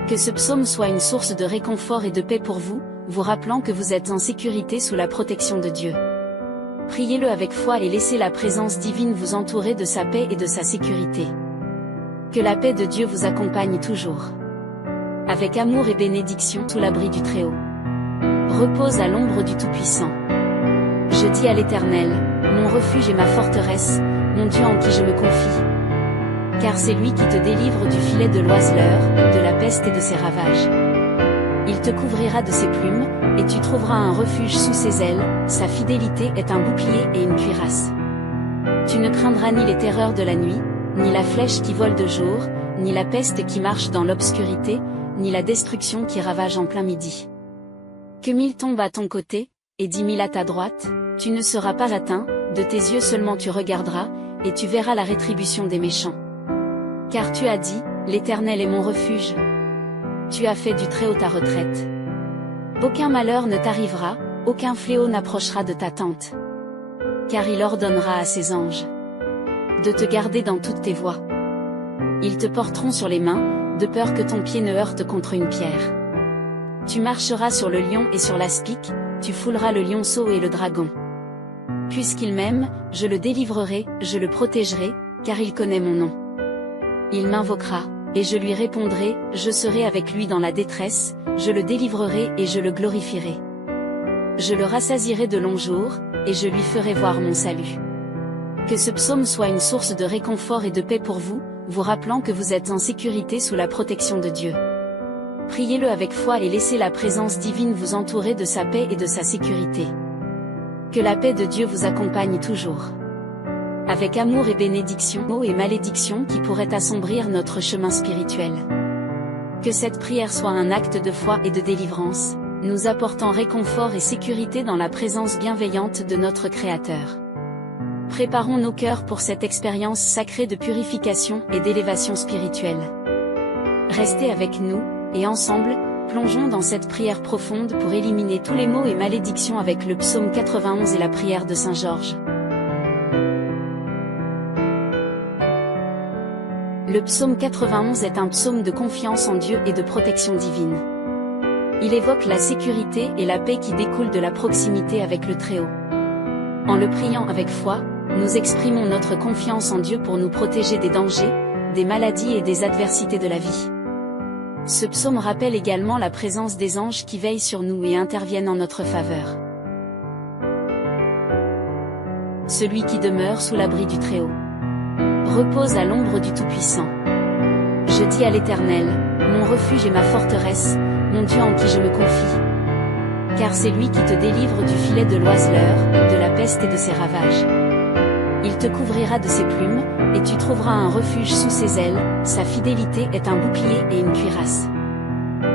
Que ce psaume soit une source de réconfort et de paix pour vous, vous rappelant que vous êtes en sécurité sous la protection de Dieu. Priez-le avec foi et laissez la présence divine vous entourer de sa paix et de sa sécurité. Que la paix de Dieu vous accompagne toujours. Avec amour et bénédiction sous l'abri du Très-Haut repose à l'ombre du Tout-Puissant. Je dis à l'Éternel, mon refuge et ma forteresse, mon Dieu en qui je me confie. Car c'est lui qui te délivre du filet de l'oiseleur, de la peste et de ses ravages. Il te couvrira de ses plumes, et tu trouveras un refuge sous ses ailes, sa fidélité est un bouclier et une cuirasse. Tu ne craindras ni les terreurs de la nuit, ni la flèche qui vole de jour, ni la peste qui marche dans l'obscurité, ni la destruction qui ravage en plein midi. Que 1000 tombent à ton côté, et 10 000 à ta droite, tu ne seras pas atteint, de tes yeux seulement tu regarderas, et tu verras la rétribution des méchants. Car tu as dit, l'Éternel est mon refuge. Tu as fait du Très-Haut ta retraite. Aucun malheur ne t'arrivera, aucun fléau n'approchera de ta tente. Car il ordonnera à ses anges de te garder dans toutes tes voies. Ils te porteront sur les mains, de peur que ton pied ne heurte contre une pierre. Tu marcheras sur le lion et sur l'aspic, tu fouleras le lionceau et le dragon. Puisqu'il m'aime, je le délivrerai, je le protégerai, car il connaît mon nom. Il m'invoquera, et je lui répondrai, je serai avec lui dans la détresse, je le délivrerai et je le glorifierai. Je le rassasierai de longs jours, et je lui ferai voir mon salut. Que ce psaume soit une source de réconfort et de paix pour vous, vous rappelant que vous êtes en sécurité sous la protection de Dieu. Priez-le avec foi et laissez la présence divine vous entourer de sa paix et de sa sécurité. Que la paix de Dieu vous accompagne toujours. Avec amour et bénédiction, maux et malédictions qui pourraient assombrir notre chemin spirituel. Que cette prière soit un acte de foi et de délivrance, nous apportant réconfort et sécurité dans la présence bienveillante de notre Créateur. Préparons nos cœurs pour cette expérience sacrée de purification et d'élévation spirituelle. Restez avec nous, et ensemble, plongeons dans cette prière profonde pour éliminer tous les maux et malédictions avec le psaume 91 et la prière de Saint Georges. Le psaume 91 est un psaume de confiance en Dieu et de protection divine. Il évoque la sécurité et la paix qui découlent de la proximité avec le Très-Haut. En le priant avec foi, nous exprimons notre confiance en Dieu pour nous protéger des dangers, des maladies et des adversités de la vie. Ce psaume rappelle également la présence des anges qui veillent sur nous et interviennent en notre faveur. Celui qui demeure sous l'abri du Très-Haut repose à l'ombre du Tout-Puissant. Je dis à l'Éternel, mon refuge et ma forteresse, mon Dieu en qui je me confie. Car c'est lui qui te délivre du filet de l'oiseleur, de la peste et de ses ravages. Il te couvrira de ses plumes, et tu trouveras un refuge sous ses ailes, sa fidélité est un bouclier et une cuirasse.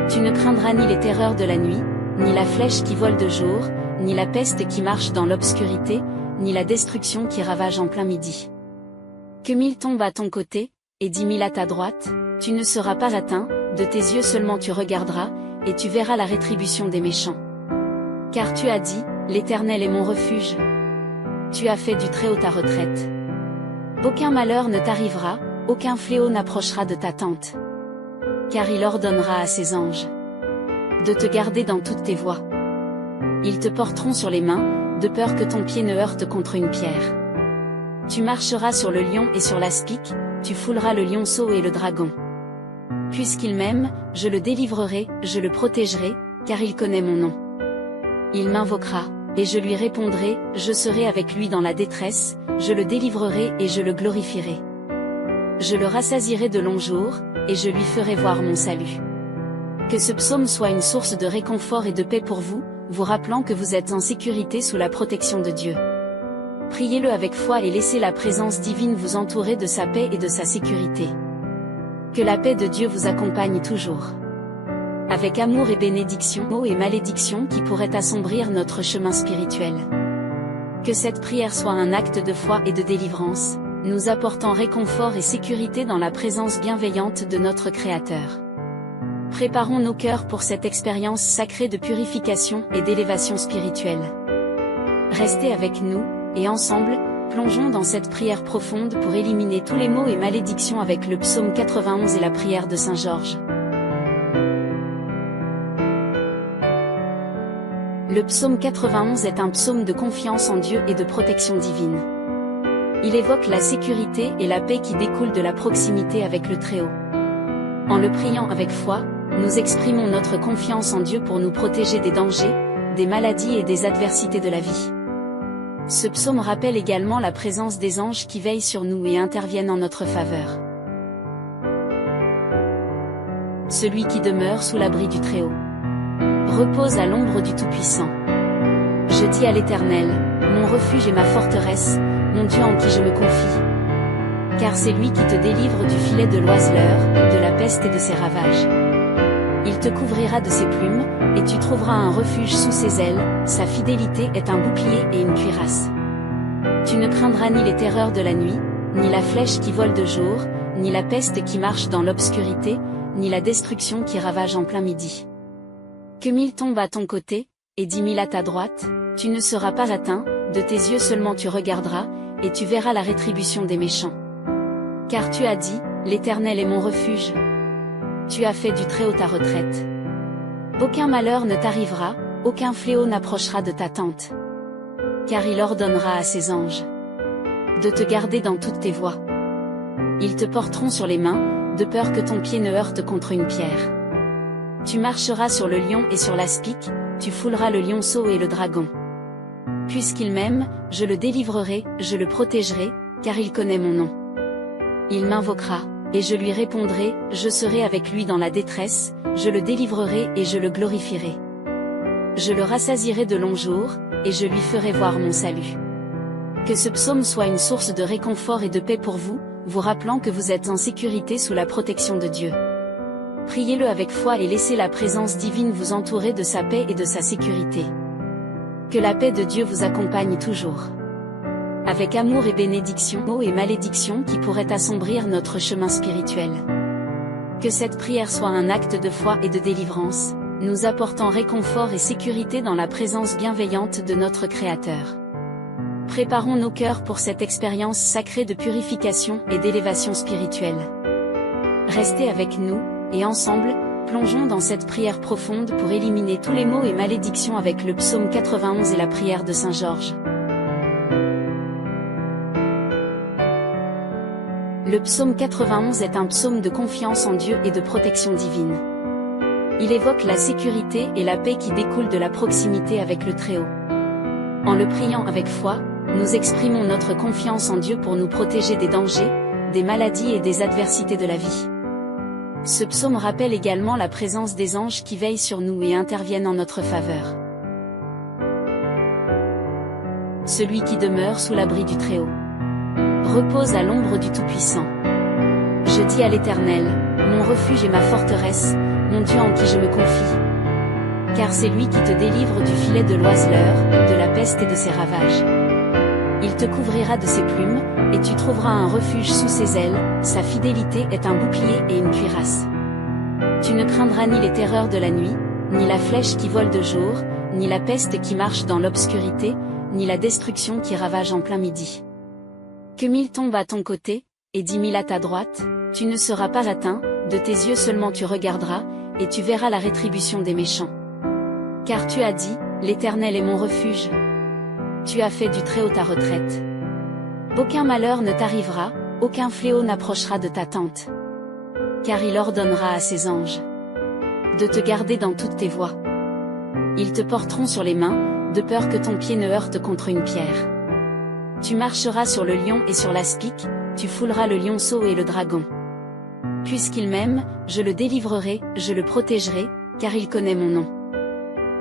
Tu ne craindras ni les terreurs de la nuit, ni la flèche qui vole de jour, ni la peste qui marche dans l'obscurité, ni la destruction qui ravage en plein midi. Que 1000 tombent à ton côté, et 10 000 à ta droite, tu ne seras pas atteint, de tes yeux seulement tu regarderas, et tu verras la rétribution des méchants. Car tu as dit, l'Éternel est mon refuge. Tu as fait du Très-Haut ta retraite. Aucun malheur ne t'arrivera, aucun fléau n'approchera de ta tente. Car il ordonnera à ses anges de te garder dans toutes tes voies. Ils te porteront sur les mains, de peur que ton pied ne heurte contre une pierre. Tu marcheras sur le lion et sur l'aspic, tu fouleras le lionceau et le dragon. Puisqu'il m'aime, je le délivrerai, je le protégerai, car il connaît mon nom. Il m'invoquera, et je lui répondrai, je serai avec lui dans la détresse, je le délivrerai et je le glorifierai. Je le rassasierai de longs jours, et je lui ferai voir mon salut. Que ce psaume soit une source de réconfort et de paix pour vous, vous rappelant que vous êtes en sécurité sous la protection de Dieu. Priez-le avec foi et laissez la présence divine vous entourer de sa paix et de sa sécurité. Que la paix de Dieu vous accompagne toujours. Avec amour et bénédiction, maux et malédictions qui pourraient assombrir notre chemin spirituel. Que cette prière soit un acte de foi et de délivrance, nous apportant réconfort et sécurité dans la présence bienveillante de notre Créateur. Préparons nos cœurs pour cette expérience sacrée de purification et d'élévation spirituelle. Restez avec nous, et ensemble, plongeons dans cette prière profonde pour éliminer tous les maux et malédictions avec le psaume 91 et la prière de Saint Georges. Le psaume 91 est un psaume de confiance en Dieu et de protection divine. Il évoque la sécurité et la paix qui découlent de la proximité avec le Très-Haut. En le priant avec foi, nous exprimons notre confiance en Dieu pour nous protéger des dangers, des maladies et des adversités de la vie. Ce psaume rappelle également la présence des anges qui veillent sur nous et interviennent en notre faveur. Celui qui demeure sous l'abri du Très-Haut repose à l'ombre du Tout-Puissant. Je dis à l'Éternel, mon refuge et ma forteresse, mon Dieu en qui je me confie. Car c'est lui qui te délivre du filet de l'oiseleur, de la peste et de ses ravages. Il te couvrira de ses plumes, et tu trouveras un refuge sous ses ailes, sa fidélité est un bouclier et une cuirasse. Tu ne craindras ni les terreurs de la nuit, ni la flèche qui vole de jour, ni la peste qui marche dans l'obscurité, ni la destruction qui ravage en plein midi. Que 1000 tombent à ton côté, et 10 000 à ta droite, tu ne seras pas atteint, de tes yeux seulement tu regarderas, et tu verras la rétribution des méchants. Car tu as dit, l'Éternel est mon refuge. Tu as fait du Très-Haut ta retraite. Aucun malheur ne t'arrivera, aucun fléau n'approchera de ta tente. Car il ordonnera à ses anges de te garder dans toutes tes voies. Ils te porteront sur les mains, de peur que ton pied ne heurte contre une pierre. Tu marcheras sur le lion et sur l'aspic, tu fouleras le lionceau et le dragon. Puisqu'il m'aime, je le délivrerai, je le protégerai, car il connaît mon nom. Il m'invoquera, et je lui répondrai, je serai avec lui dans la détresse, je le délivrerai et je le glorifierai. Je le rassasierai de longs jours, et je lui ferai voir mon salut. Que ce psaume soit une source de réconfort et de paix pour vous, vous rappelant que vous êtes en sécurité sous la protection de Dieu. Priez-le avec foi et laissez la présence divine vous entourer de sa paix et de sa sécurité. Que la paix de Dieu vous accompagne toujours. Avec amour et bénédiction, maux et malédictions qui pourraient assombrir notre chemin spirituel. Que cette prière soit un acte de foi et de délivrance, nous apportant réconfort et sécurité dans la présence bienveillante de notre Créateur. Préparons nos cœurs pour cette expérience sacrée de purification et d'élévation spirituelle. Restez avec nous, et ensemble, plongeons dans cette prière profonde pour éliminer tous les maux et malédictions avec le psaume 91 et la prière de Saint Georges. Le psaume 91 est un psaume de confiance en Dieu et de protection divine. Il évoque la sécurité et la paix qui découlent de la proximité avec le Très-Haut. En le priant avec foi, nous exprimons notre confiance en Dieu pour nous protéger des dangers, des maladies et des adversités de la vie. Ce psaume rappelle également la présence des anges qui veillent sur nous et interviennent en notre faveur. Celui qui demeure sous l'abri du Très-Haut repose à l'ombre du Tout-Puissant. Je dis à l'Éternel, mon refuge et ma forteresse, mon Dieu en qui je me confie. Car c'est lui qui te délivre du filet de l'oiseleur, de la peste et de ses ravages. Il te couvrira de ses plumes, et tu trouveras un refuge sous ses ailes, sa fidélité est un bouclier et une cuirasse. Tu ne craindras ni les terreurs de la nuit, ni la flèche qui vole de jour, ni la peste qui marche dans l'obscurité, ni la destruction qui ravage en plein midi. Que 1000 tombent à ton côté, et 10 000 à ta droite, tu ne seras pas atteint, de tes yeux seulement tu regarderas, et tu verras la rétribution des méchants. Car tu as dit, l'Éternel est mon refuge. Tu as fait du Très-Haut ta retraite. Aucun malheur ne t'arrivera, aucun fléau n'approchera de ta tente. Car il ordonnera à ses anges de te garder dans toutes tes voies. Ils te porteront sur les mains, de peur que ton pied ne heurte contre une pierre. Tu marcheras sur le lion et sur l'aspic, tu fouleras le lionceau et le dragon. Puisqu'il m'aime, je le délivrerai, je le protégerai, car il connaît mon nom.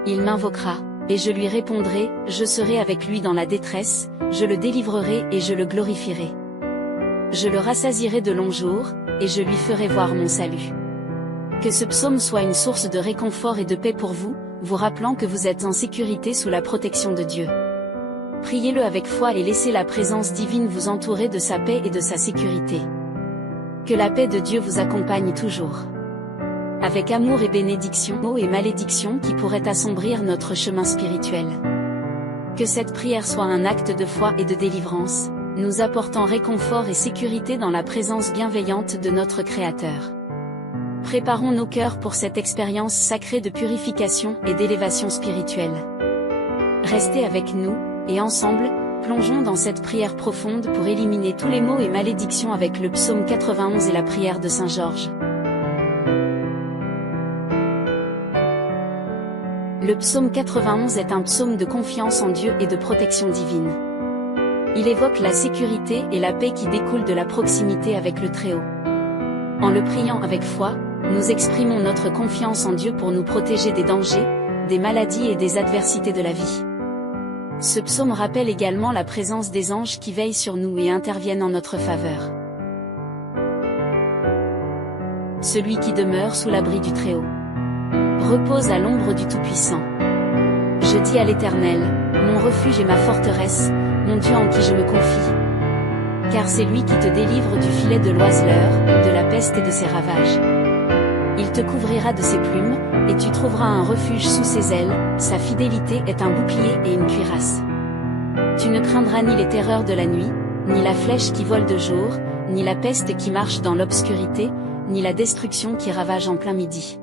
Il m'invoquera, et je lui répondrai, je serai avec lui dans la détresse, je le délivrerai et je le glorifierai. Je le rassasierai de longs jours, et je lui ferai voir mon salut. Que ce psaume soit une source de réconfort et de paix pour vous, vous rappelant que vous êtes en sécurité sous la protection de Dieu. Priez-le avec foi et laissez la présence divine vous entourer de sa paix et de sa sécurité. Que la paix de Dieu vous accompagne toujours. Avec amour et bénédiction, maux et malédictions qui pourraient assombrir notre chemin spirituel. Que cette prière soit un acte de foi et de délivrance, nous apportant réconfort et sécurité dans la présence bienveillante de notre Créateur. Préparons nos cœurs pour cette expérience sacrée de purification et d'élévation spirituelle. Restez avec nous, et ensemble, plongeons dans cette prière profonde pour éliminer tous les maux et malédictions avec le psaume 91 et la prière de Saint Georges. Le psaume 91 est un psaume de confiance en Dieu et de protection divine. Il évoque la sécurité et la paix qui découlent de la proximité avec le Très-Haut. En le priant avec foi, nous exprimons notre confiance en Dieu pour nous protéger des dangers, des maladies et des adversités de la vie. Ce psaume rappelle également la présence des anges qui veillent sur nous et interviennent en notre faveur. Celui qui demeure sous l'abri du Très-Haut repose à l'ombre du Tout-Puissant. Je dis à l'Éternel, mon refuge et ma forteresse, mon Dieu en qui je me confie. Car c'est lui qui te délivre du filet de l'oiseleur, de la peste et de ses ravages. Il te couvrira de ses plumes, et tu trouveras un refuge sous ses ailes, sa fidélité est un bouclier et une cuirasse. Tu ne craindras ni les terreurs de la nuit, ni la flèche qui vole de jour, ni la peste qui marche dans l'obscurité, ni la destruction qui ravage en plein midi.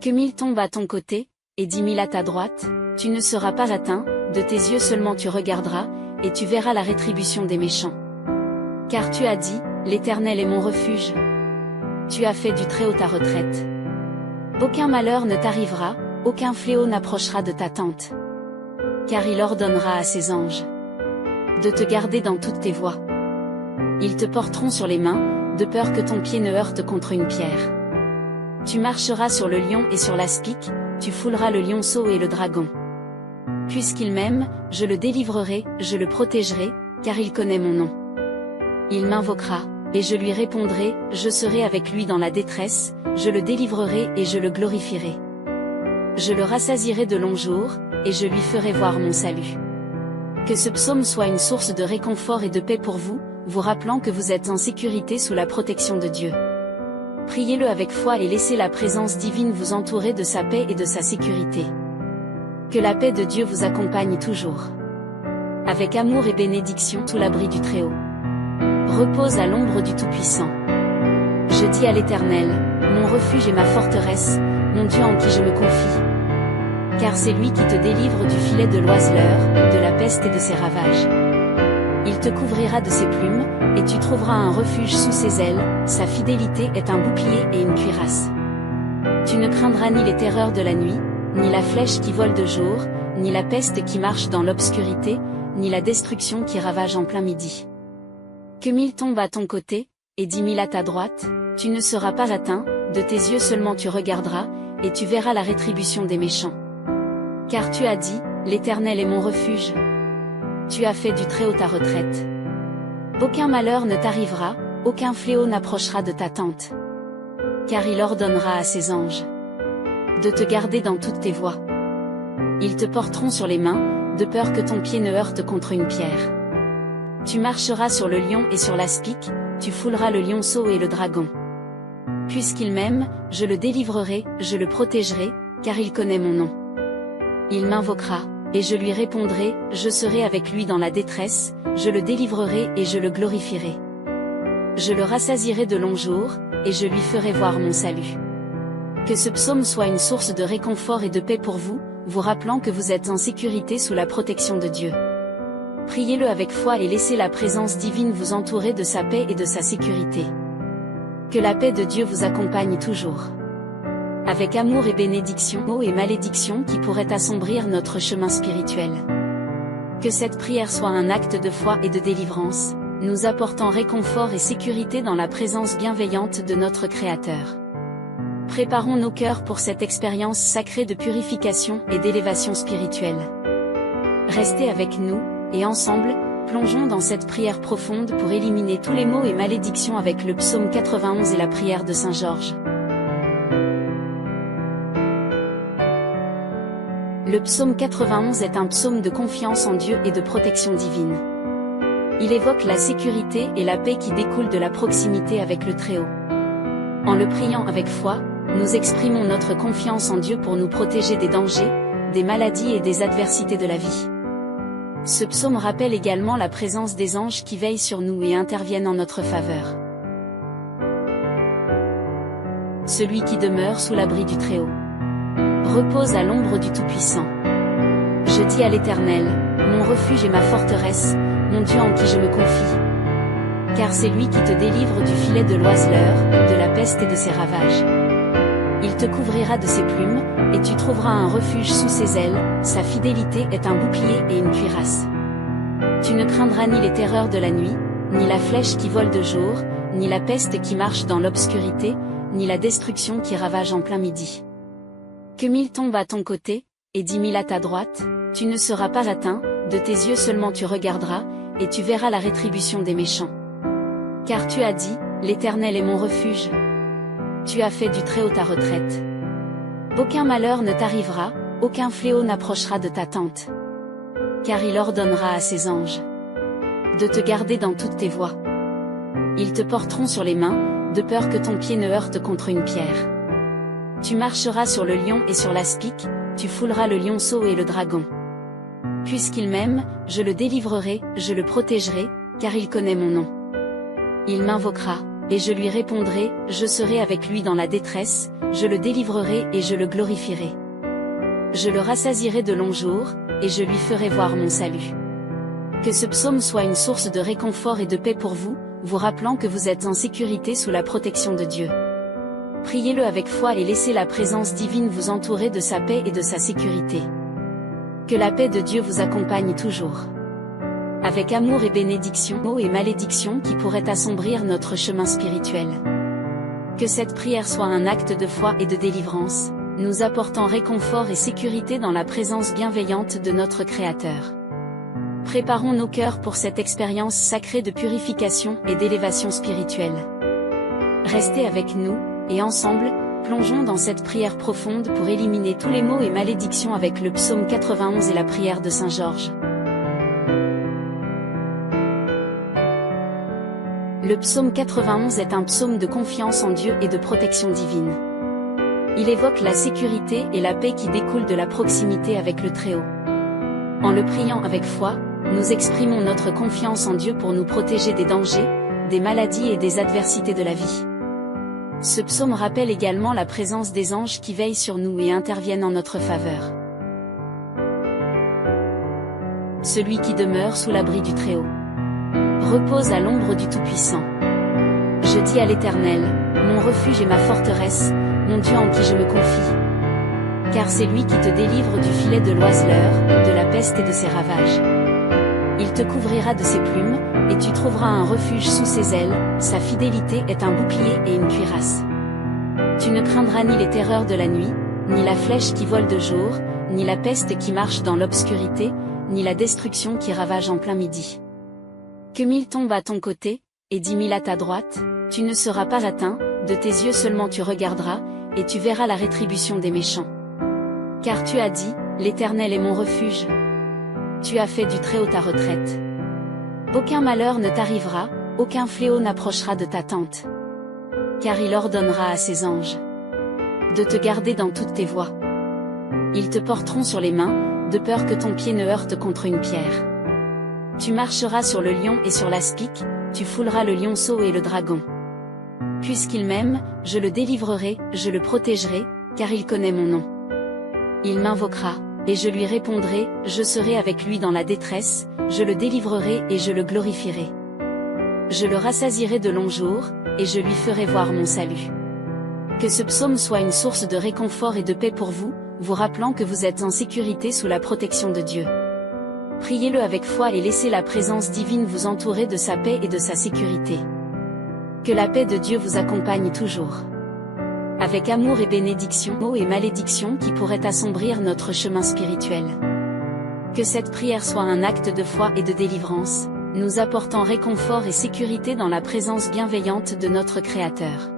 Que 1000 tombent à ton côté, et 10 000 à ta droite, tu ne seras pas atteint, de tes yeux seulement tu regarderas, et tu verras la rétribution des méchants. Car tu as dit, l'Éternel est mon refuge. Tu as fait du Très-Haut ta retraite. Aucun malheur ne t'arrivera, aucun fléau n'approchera de ta tente. Car il ordonnera à ses anges de te garder dans toutes tes voies. Ils te porteront sur les mains, de peur que ton pied ne heurte contre une pierre. Tu marcheras sur le lion et sur l'aspic, tu fouleras le lionceau et le dragon. Puisqu'il m'aime, je le délivrerai, je le protégerai, car il connaît mon nom. Il m'invoquera, et je lui répondrai, je serai avec lui dans la détresse, je le délivrerai et je le glorifierai. Je le rassasierai de longs jours, et je lui ferai voir mon salut. Que ce psaume soit une source de réconfort et de paix pour vous, vous rappelant que vous êtes en sécurité sous la protection de Dieu. Priez-le avec foi et laissez la présence divine vous entourer de sa paix et de sa sécurité. Que la paix de Dieu vous accompagne toujours. Avec amour et bénédiction sous l'abri du Très-Haut. Repose à l'ombre du Tout-Puissant. Je dis à l'Éternel, mon refuge et ma forteresse, mon Dieu en qui je me confie. Car c'est lui qui te délivre du filet de l'oiseleur, de la peste et de ses ravages. Il te couvrira de ses plumes, et tu trouveras un refuge sous ses ailes, sa fidélité est un bouclier et une cuirasse. Tu ne craindras ni les terreurs de la nuit, ni la flèche qui vole de jour, ni la peste qui marche dans l'obscurité, ni la destruction qui ravage en plein midi. Que 1000 tombent à ton côté, et 10 000 à ta droite, tu ne seras pas atteint, de tes yeux seulement tu regarderas, et tu verras la rétribution des méchants. Car tu as dit, l'Éternel est mon refuge. Tu as fait du Très-Haut ta retraite. Aucun malheur ne t'arrivera, aucun fléau n'approchera de ta tente. Car il ordonnera à ses anges de te garder dans toutes tes voies. Ils te porteront sur les mains, de peur que ton pied ne heurte contre une pierre. Tu marcheras sur le lion et sur l'aspic, tu fouleras le lionceau et le dragon. Puisqu'il m'aime, je le délivrerai, je le protégerai, car il connaît mon nom. Il m'invoquera, et je lui répondrai, je serai avec lui dans la détresse, je le délivrerai et je le glorifierai. Je le rassasierai de longs jours, et je lui ferai voir mon salut. Que ce psaume soit une source de réconfort et de paix pour vous, vous rappelant que vous êtes en sécurité sous la protection de Dieu. Priez-le avec foi et laissez la présence divine vous entourer de sa paix et de sa sécurité. Que la paix de Dieu vous accompagne toujours. Avec amour et bénédiction, maux et malédictions qui pourraient assombrir notre chemin spirituel. Que cette prière soit un acte de foi et de délivrance, nous apportant réconfort et sécurité dans la présence bienveillante de notre Créateur. Préparons nos cœurs pour cette expérience sacrée de purification et d'élévation spirituelle. Restez avec nous, et ensemble, plongeons dans cette prière profonde pour éliminer tous les maux et malédictions avec le psaume 91 et la prière de Saint Georges. Le psaume 91 est un psaume de confiance en Dieu et de protection divine. Il évoque la sécurité et la paix qui découlent de la proximité avec le Très-Haut. En le priant avec foi, nous exprimons notre confiance en Dieu pour nous protéger des dangers, des maladies et des adversités de la vie. Ce psaume rappelle également la présence des anges qui veillent sur nous et interviennent en notre faveur. Celui qui demeure sous l'abri du Très-Haut repose à l'ombre du Tout-Puissant. Je dis à l'Éternel, mon refuge et ma forteresse, mon Dieu en qui je me confie. Car c'est lui qui te délivre du filet de l'oiseleur, de la peste et de ses ravages. Il te couvrira de ses plumes, et tu trouveras un refuge sous ses ailes, sa fidélité est un bouclier et une cuirasse. Tu ne craindras ni les terreurs de la nuit, ni la flèche qui vole de jour, ni la peste qui marche dans l'obscurité, ni la destruction qui ravage en plein midi. Que 1000 tombent à ton côté, et 10 000 à ta droite, tu ne seras pas atteint, de tes yeux seulement tu regarderas, et tu verras la rétribution des méchants. Car tu as dit, l'Éternel est mon refuge. Tu as fait du Très-Haut ta retraite. Aucun malheur ne t'arrivera, aucun fléau n'approchera de ta tente. Car il ordonnera à ses anges de te garder dans toutes tes voies. Ils te porteront sur les mains, de peur que ton pied ne heurte contre une pierre. Tu marcheras sur le lion et sur l'aspic, tu fouleras le lionceau et le dragon. Puisqu'il m'aime, je le délivrerai, je le protégerai, car il connaît mon nom. Il m'invoquera, et je lui répondrai, je serai avec lui dans la détresse, je le délivrerai et je le glorifierai. Je le rassasierai de longs jours, et je lui ferai voir mon salut. Que ce psaume soit une source de réconfort et de paix pour vous, vous rappelant que vous êtes en sécurité sous la protection de Dieu. Priez-le avec foi et laissez la présence divine vous entourer de sa paix et de sa sécurité. Que la paix de Dieu vous accompagne toujours. Avec amour et bénédiction, maux et malédictions qui pourraient assombrir notre chemin spirituel. Que cette prière soit un acte de foi et de délivrance, nous apportant réconfort et sécurité dans la présence bienveillante de notre Créateur. Préparons nos cœurs pour cette expérience sacrée de purification et d'élévation spirituelle. Restez avec nous, et ensemble, plongeons dans cette prière profonde pour éliminer tous les maux et malédictions avec le psaume 91 et la prière de Saint Georges. Le psaume 91 est un psaume de confiance en Dieu et de protection divine. Il évoque la sécurité et la paix qui découlent de la proximité avec le Très-Haut. En le priant avec foi, nous exprimons notre confiance en Dieu pour nous protéger des dangers, des maladies et des adversités de la vie. Ce psaume rappelle également la présence des anges qui veillent sur nous et interviennent en notre faveur. Celui qui demeure sous l'abri du Très-Haut repose à l'ombre du Tout-Puissant. Je dis à l'Éternel, mon refuge et ma forteresse, mon Dieu en qui je me confie. Car c'est lui qui te délivre du filet de l'oiseleur, de la peste et de ses ravages. Il te couvrira de ses plumes, et tu trouveras un refuge sous ses ailes, sa fidélité est un bouclier et une cuirasse. Tu ne craindras ni les terreurs de la nuit, ni la flèche qui vole de jour, ni la peste qui marche dans l'obscurité, ni la destruction qui ravage en plein midi. Que 1000 tombent à ton côté, et 10 000 à ta droite, tu ne seras pas atteint, de tes yeux seulement tu regarderas, et tu verras la rétribution des méchants. Car tu as dit, l'Éternel est mon refuge. Tu as fait du Très-Haut ta retraite. Aucun malheur ne t'arrivera, aucun fléau n'approchera de ta tente. Car il ordonnera à ses anges de te garder dans toutes tes voies. Ils te porteront sur les mains, de peur que ton pied ne heurte contre une pierre. Tu marcheras sur le lion et sur l'aspic, tu fouleras le lionceau et le dragon. Puisqu'il m'aime, je le délivrerai, je le protégerai, car il connaît mon nom. Il m'invoquera, et je lui répondrai, je serai avec lui dans la détresse, je le délivrerai et je le glorifierai. Je le rassasierai de longs jours, et je lui ferai voir mon salut. Que ce psaume soit une source de réconfort et de paix pour vous, vous rappelant que vous êtes en sécurité sous la protection de Dieu. Priez-le avec foi et laissez la présence divine vous entourer de sa paix et de sa sécurité. Que la paix de Dieu vous accompagne toujours. Avec amour et bénédiction, maux et malédictions qui pourraient assombrir notre chemin spirituel. Que cette prière soit un acte de foi et de délivrance, nous apportant réconfort et sécurité dans la présence bienveillante de notre Créateur.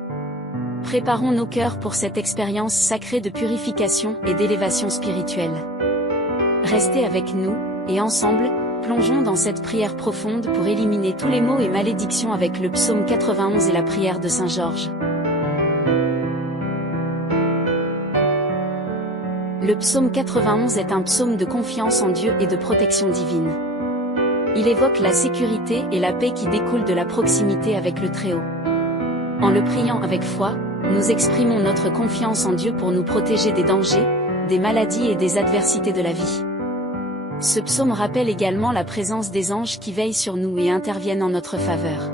Préparons nos cœurs pour cette expérience sacrée de purification et d'élévation spirituelle. Restez avec nous, et ensemble, plongeons dans cette prière profonde pour éliminer tous les maux et malédictions avec le psaume 91 et la prière de Saint Georges. Le psaume 91 est un psaume de confiance en Dieu et de protection divine. Il évoque la sécurité et la paix qui découlent de la proximité avec le Très-Haut. En le priant avec foi, nous exprimons notre confiance en Dieu pour nous protéger des dangers, des maladies et des adversités de la vie. Ce psaume rappelle également la présence des anges qui veillent sur nous et interviennent en notre faveur.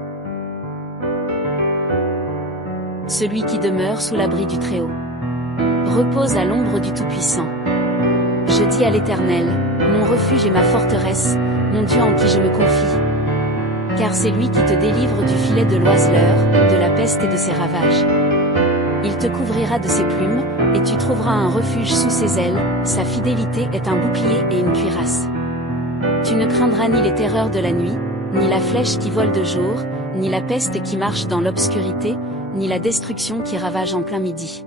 Celui qui demeure sous l'abri du Très-Haut repose à l'ombre du Tout-Puissant. Je dis à l'Éternel, mon refuge et ma forteresse, mon Dieu en qui je me confie. Car c'est lui qui te délivre du filet de l'oiseleur, de la peste et de ses ravages. Il te couvrira de ses plumes, et tu trouveras un refuge sous ses ailes, sa fidélité est un bouclier et une cuirasse. Tu ne craindras ni les terreurs de la nuit, ni la flèche qui vole de jour, ni la peste qui marche dans l'obscurité, ni la destruction qui ravage en plein midi.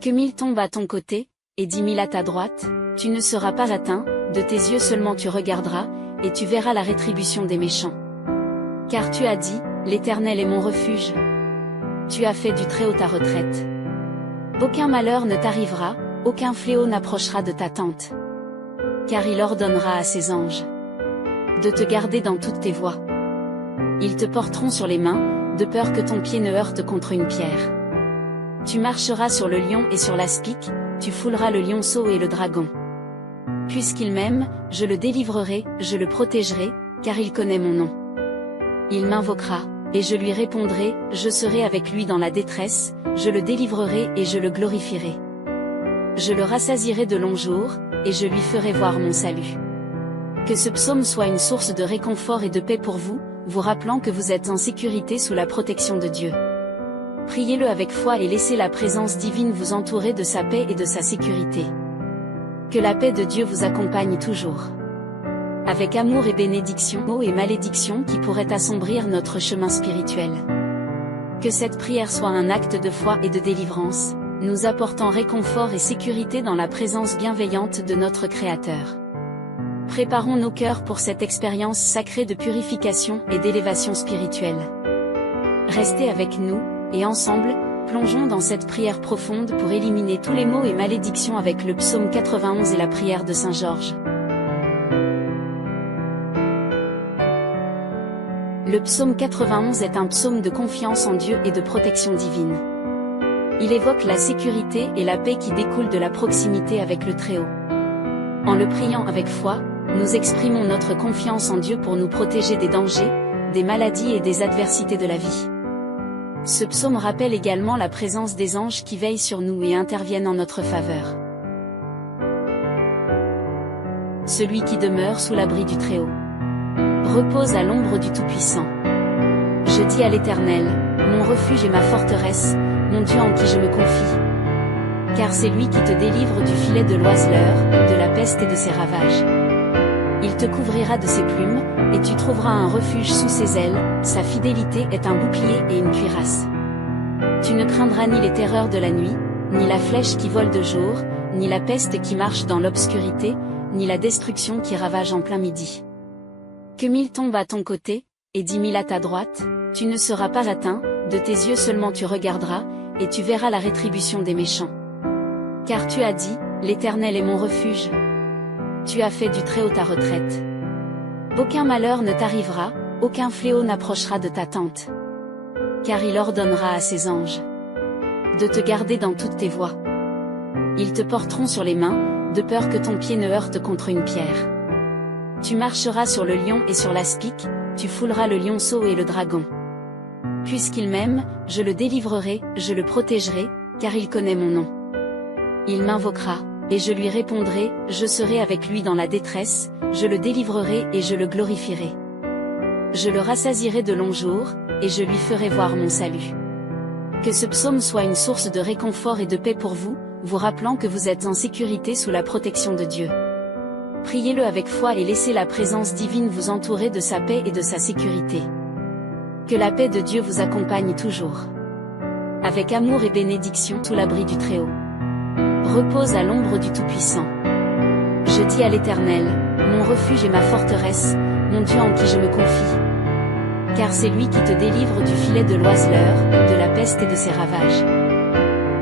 Que 1000 tombent à ton côté, et 10 000 à ta droite, tu ne seras pas atteint, de tes yeux seulement tu regarderas, et tu verras la rétribution des méchants. Car tu as dit, l'Éternel est mon refuge. Tu as fait du Très-Haut ta retraite. Aucun malheur ne t'arrivera, aucun fléau n'approchera de ta tente. Car il ordonnera à ses anges de te garder dans toutes tes voies. Ils te porteront sur les mains, de peur que ton pied ne heurte contre une pierre. Tu marcheras sur le lion et sur l'aspic, tu fouleras le lionceau et le dragon. Puisqu'il m'aime, je le délivrerai, je le protégerai, car il connaît mon nom. Il m'invoquera, et je lui répondrai, je serai avec lui dans la détresse, je le délivrerai et je le glorifierai. Je le rassasierai de longs jours, et je lui ferai voir mon salut. Que ce psaume soit une source de réconfort et de paix pour vous, vous rappelant que vous êtes en sécurité sous la protection de Dieu. Priez-le avec foi et laissez la présence divine vous entourer de sa paix et de sa sécurité. Que la paix de Dieu vous accompagne toujours. Avec amour et bénédiction, mots et malédictions qui pourraient assombrir notre chemin spirituel. Que cette prière soit un acte de foi et de délivrance, nous apportant réconfort et sécurité dans la présence bienveillante de notre Créateur. Préparons nos cœurs pour cette expérience sacrée de purification et d'élévation spirituelle. Restez avec nous, et ensemble, plongeons dans cette prière profonde pour éliminer tous les maux et malédictions avec le psaume 91 et la prière de Saint Georges. Le psaume 91 est un psaume de confiance en Dieu et de protection divine. Il évoque la sécurité et la paix qui découlent de la proximité avec le Très-Haut. En le priant avec foi, nous exprimons notre confiance en Dieu pour nous protéger des dangers, des maladies et des adversités de la vie. Ce psaume rappelle également la présence des anges qui veillent sur nous et interviennent en notre faveur. Celui qui demeure sous l'abri du Très-Haut repose à l'ombre du Tout-Puissant. Je dis à l'Éternel, mon refuge et ma forteresse, mon Dieu en qui je me confie. Car c'est lui qui te délivre du filet de l'oiseleur, de la peste et de ses ravages. Il te couvrira de ses plumes, et tu trouveras un refuge sous ses ailes, sa fidélité est un bouclier et une cuirasse. Tu ne craindras ni les terreurs de la nuit, ni la flèche qui vole de jour, ni la peste qui marche dans l'obscurité, ni la destruction qui ravage en plein midi. Que 1000 tombent à ton côté, et 10 000 à ta droite, tu ne seras pas atteint, de tes yeux seulement tu regarderas, et tu verras la rétribution des méchants. Car tu as dit, l'Éternel est mon refuge. Tu as fait du Très-Haut ta retraite. Aucun malheur ne t'arrivera, aucun fléau n'approchera de ta tente. Car il ordonnera à ses anges de te garder dans toutes tes voies. Ils te porteront sur les mains, de peur que ton pied ne heurte contre une pierre. Tu marcheras sur le lion et sur l'aspic, tu fouleras le lionceau et le dragon. Puisqu'il m'aime, je le délivrerai, je le protégerai, car il connaît mon nom. Il m'invoquera, et je lui répondrai, je serai avec lui dans la détresse, je le délivrerai et je le glorifierai. Je le rassasierai de longs jours, et je lui ferai voir mon salut. Que ce psaume soit une source de réconfort et de paix pour vous, vous rappelant que vous êtes en sécurité sous la protection de Dieu. Priez-le avec foi et laissez la présence divine vous entourer de sa paix et de sa sécurité. Que la paix de Dieu vous accompagne toujours. Avec amour et bénédiction sous l'abri du Très-Haut. Repose à l'ombre du Tout-Puissant. Je dis à l'Éternel, mon refuge et ma forteresse, mon Dieu en qui je me confie. Car c'est lui qui te délivre du filet de l'oiseleur, de la peste et de ses ravages.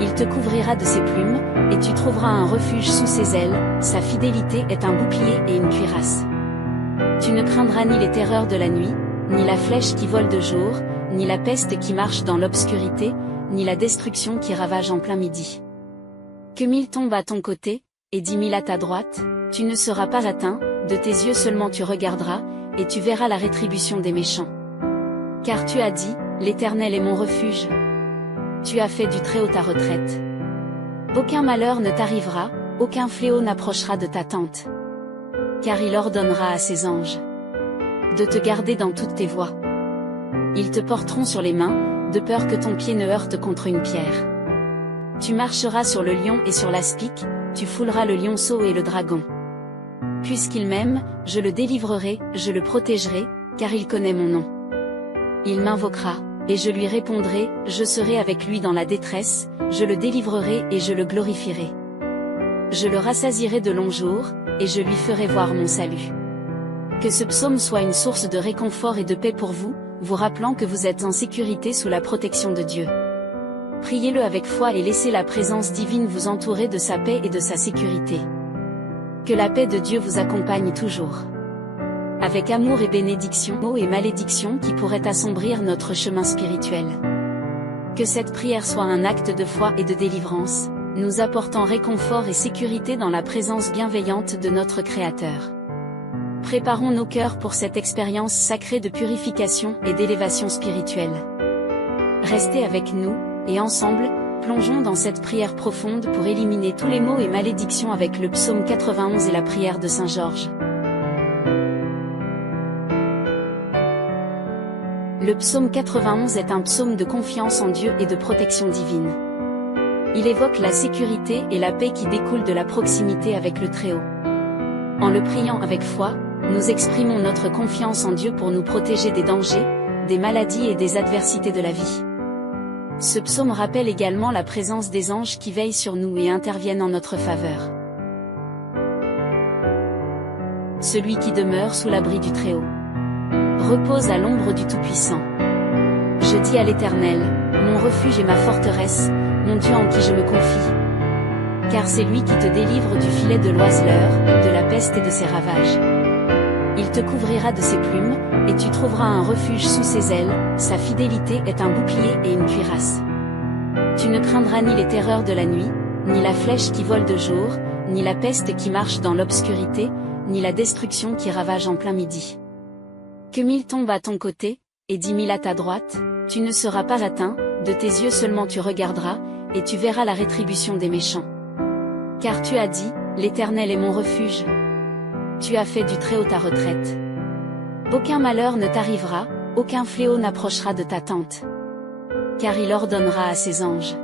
Il te couvrira de ses plumes, et tu trouveras un refuge sous ses ailes, sa fidélité est un bouclier et une cuirasse. Tu ne craindras ni les terreurs de la nuit, ni la flèche qui vole de jour, ni la peste qui marche dans l'obscurité, ni la destruction qui ravage en plein midi. Que 1000 tombent à ton côté, et 10 000 à ta droite, tu ne seras pas atteint, de tes yeux seulement tu regarderas, et tu verras la rétribution des méchants. Car tu as dit, l'Éternel est mon refuge. Tu as fait du Très-Haut ta retraite. Aucun malheur ne t'arrivera, aucun fléau n'approchera de ta tente. Car il ordonnera à ses anges de te garder dans toutes tes voies. Ils te porteront sur les mains, de peur que ton pied ne heurte contre une pierre. Tu marcheras sur le lion et sur l'aspic, tu fouleras le lionceau et le dragon. Puisqu'il m'aime, je le délivrerai, je le protégerai, car il connaît mon nom. Il m'invoquera, et je lui répondrai, je serai avec lui dans la détresse, je le délivrerai et je le glorifierai. Je le rassasierai de longs jours, et je lui ferai voir mon salut. Que ce psaume soit une source de réconfort et de paix pour vous, vous rappelant que vous êtes en sécurité sous la protection de Dieu. Priez-le avec foi et laissez la présence divine vous entourer de sa paix et de sa sécurité. Que la paix de Dieu vous accompagne toujours. Avec amour et bénédiction, maux et malédictions qui pourraient assombrir notre chemin spirituel. Que cette prière soit un acte de foi et de délivrance, nous apportant réconfort et sécurité dans la présence bienveillante de notre Créateur. Préparons nos cœurs pour cette expérience sacrée de purification et d'élévation spirituelle. Restez avec nous, et ensemble, plongeons dans cette prière profonde pour éliminer tous les maux et malédictions avec le psaume 91 et la prière de Saint Georges. Le psaume 91 est un psaume de confiance en Dieu et de protection divine. Il évoque la sécurité et la paix qui découlent de la proximité avec le Très-Haut. En le priant avec foi, nous exprimons notre confiance en Dieu pour nous protéger des dangers, des maladies et des adversités de la vie. Ce psaume rappelle également la présence des anges qui veillent sur nous et interviennent en notre faveur. Celui qui demeure sous l'abri du Très-Haut repose à l'ombre du Tout-Puissant. Je dis à l'Éternel, mon refuge et ma forteresse, mon Dieu en qui je me confie. Car c'est lui qui te délivre du filet de l'oiseleur, de la peste et de ses ravages. Il te couvrira de ses plumes, et tu trouveras un refuge sous ses ailes, sa fidélité est un bouclier et une cuirasse. Tu ne craindras ni les terreurs de la nuit, ni la flèche qui vole de jour, ni la peste qui marche dans l'obscurité, ni la destruction qui ravage en plein midi. Que 1000 tombent à ton côté, et 10 000 à ta droite, tu ne seras pas atteint, de tes yeux seulement tu regarderas, et tu verras la rétribution des méchants. Car tu as dit, l'Éternel est mon refuge. Tu as fait du Très-Haut ta retraite. Aucun malheur ne t'arrivera, aucun fléau n'approchera de ta tente. Car il ordonnera à ses anges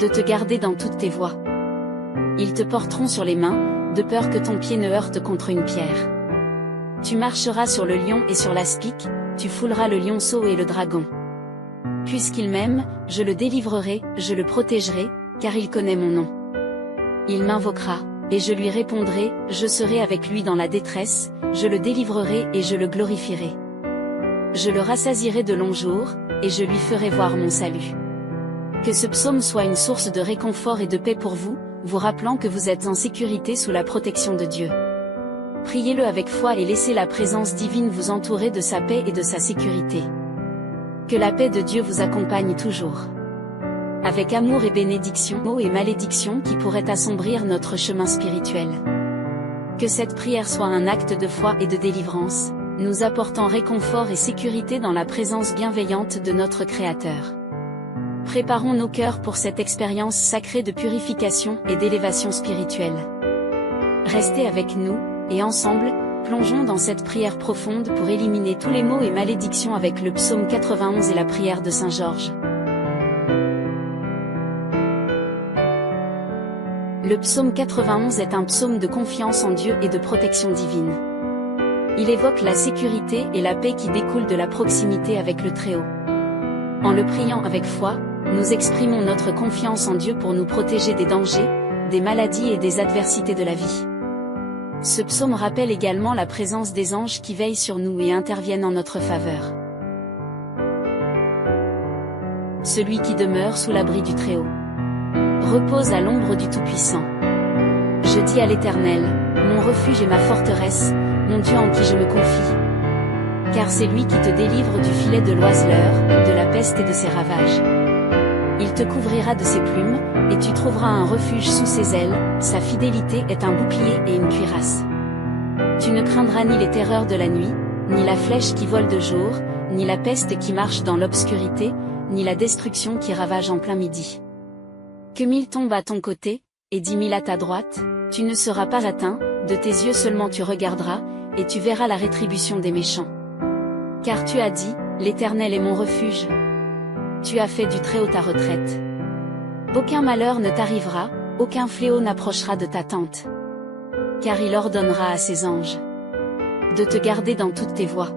de te garder dans toutes tes voies. Ils te porteront sur les mains, de peur que ton pied ne heurte contre une pierre. Tu marcheras sur le lion et sur l'aspic, tu fouleras le lionceau et le dragon. Puisqu'il m'aime, je le délivrerai, je le protégerai, car il connaît mon nom. Il m'invoquera, et je lui répondrai, je serai avec lui dans la détresse, je le délivrerai et je le glorifierai. Je le rassasierai de longs jours, et je lui ferai voir mon salut. Que ce psaume soit une source de réconfort et de paix pour vous, vous rappelant que vous êtes en sécurité sous la protection de Dieu. Priez-le avec foi et laissez la présence divine vous entourer de sa paix et de sa sécurité. Que la paix de Dieu vous accompagne toujours. Avec amour et bénédiction, maux et malédictions qui pourraient assombrir notre chemin spirituel. Que cette prière soit un acte de foi et de délivrance, nous apportant réconfort et sécurité dans la présence bienveillante de notre Créateur. Préparons nos cœurs pour cette expérience sacrée de purification et d'élévation spirituelle. Restez avec nous, et ensemble, plongeons dans cette prière profonde pour éliminer tous les maux et malédictions avec le psaume 91 et la prière de Saint Georges. Le psaume 91 est un psaume de confiance en Dieu et de protection divine. Il évoque la sécurité et la paix qui découlent de la proximité avec le Très-Haut. En le priant avec foi, nous exprimons notre confiance en Dieu pour nous protéger des dangers, des maladies et des adversités de la vie. Ce psaume rappelle également la présence des anges qui veillent sur nous et interviennent en notre faveur. Celui qui demeure sous l'abri du Très-Haut repose à l'ombre du Tout-Puissant. Je dis à l'Éternel, mon refuge et ma forteresse, mon Dieu en qui je me confie. Car c'est lui qui te délivre du filet de l'oiseleur, de la peste et de ses ravages. Il te couvrira de ses plumes, et tu trouveras un refuge sous ses ailes, sa fidélité est un bouclier et une cuirasse. Tu ne craindras ni les terreurs de la nuit, ni la flèche qui vole de jour, ni la peste qui marche dans l'obscurité, ni la destruction qui ravage en plein midi. Que 1000 tombent à ton côté, et 10 000 à ta droite, tu ne seras pas atteint, de tes yeux seulement tu regarderas, et tu verras la rétribution des méchants. Car tu as dit, l'Éternel est mon refuge. Tu as fait du Très-Haut ta retraite. Aucun malheur ne t'arrivera, aucun fléau n'approchera de ta tente. Car il ordonnera à ses anges de te garder dans toutes tes voies.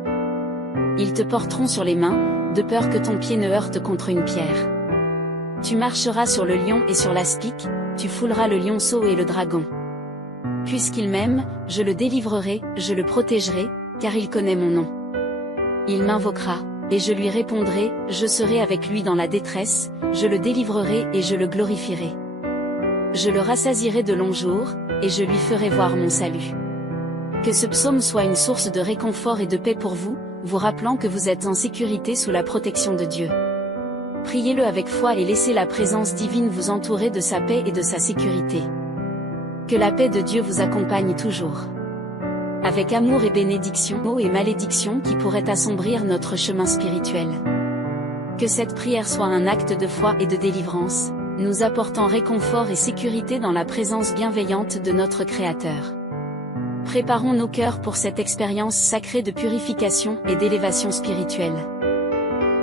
Ils te porteront sur les mains, de peur que ton pied ne heurte contre une pierre. Tu marcheras sur le lion et sur l'aspic, tu fouleras le lionceau et le dragon. Puisqu'il m'aime, je le délivrerai, je le protégerai, car il connaît mon nom. Il m'invoquera, et je lui répondrai, je serai avec lui dans la détresse, je le délivrerai et je le glorifierai. Je le rassasierai de longs jours, et je lui ferai voir mon salut. Que ce psaume soit une source de réconfort et de paix pour vous, vous rappelant que vous êtes en sécurité sous la protection de Dieu. Priez-le avec foi et laissez la présence divine vous entourer de sa paix et de sa sécurité. Que la paix de Dieu vous accompagne toujours. Avec amour et bénédiction, maux et malédictions qui pourraient assombrir notre chemin spirituel. Que cette prière soit un acte de foi et de délivrance, nous apportant réconfort et sécurité dans la présence bienveillante de notre Créateur. Préparons nos cœurs pour cette expérience sacrée de purification et d'élévation spirituelle.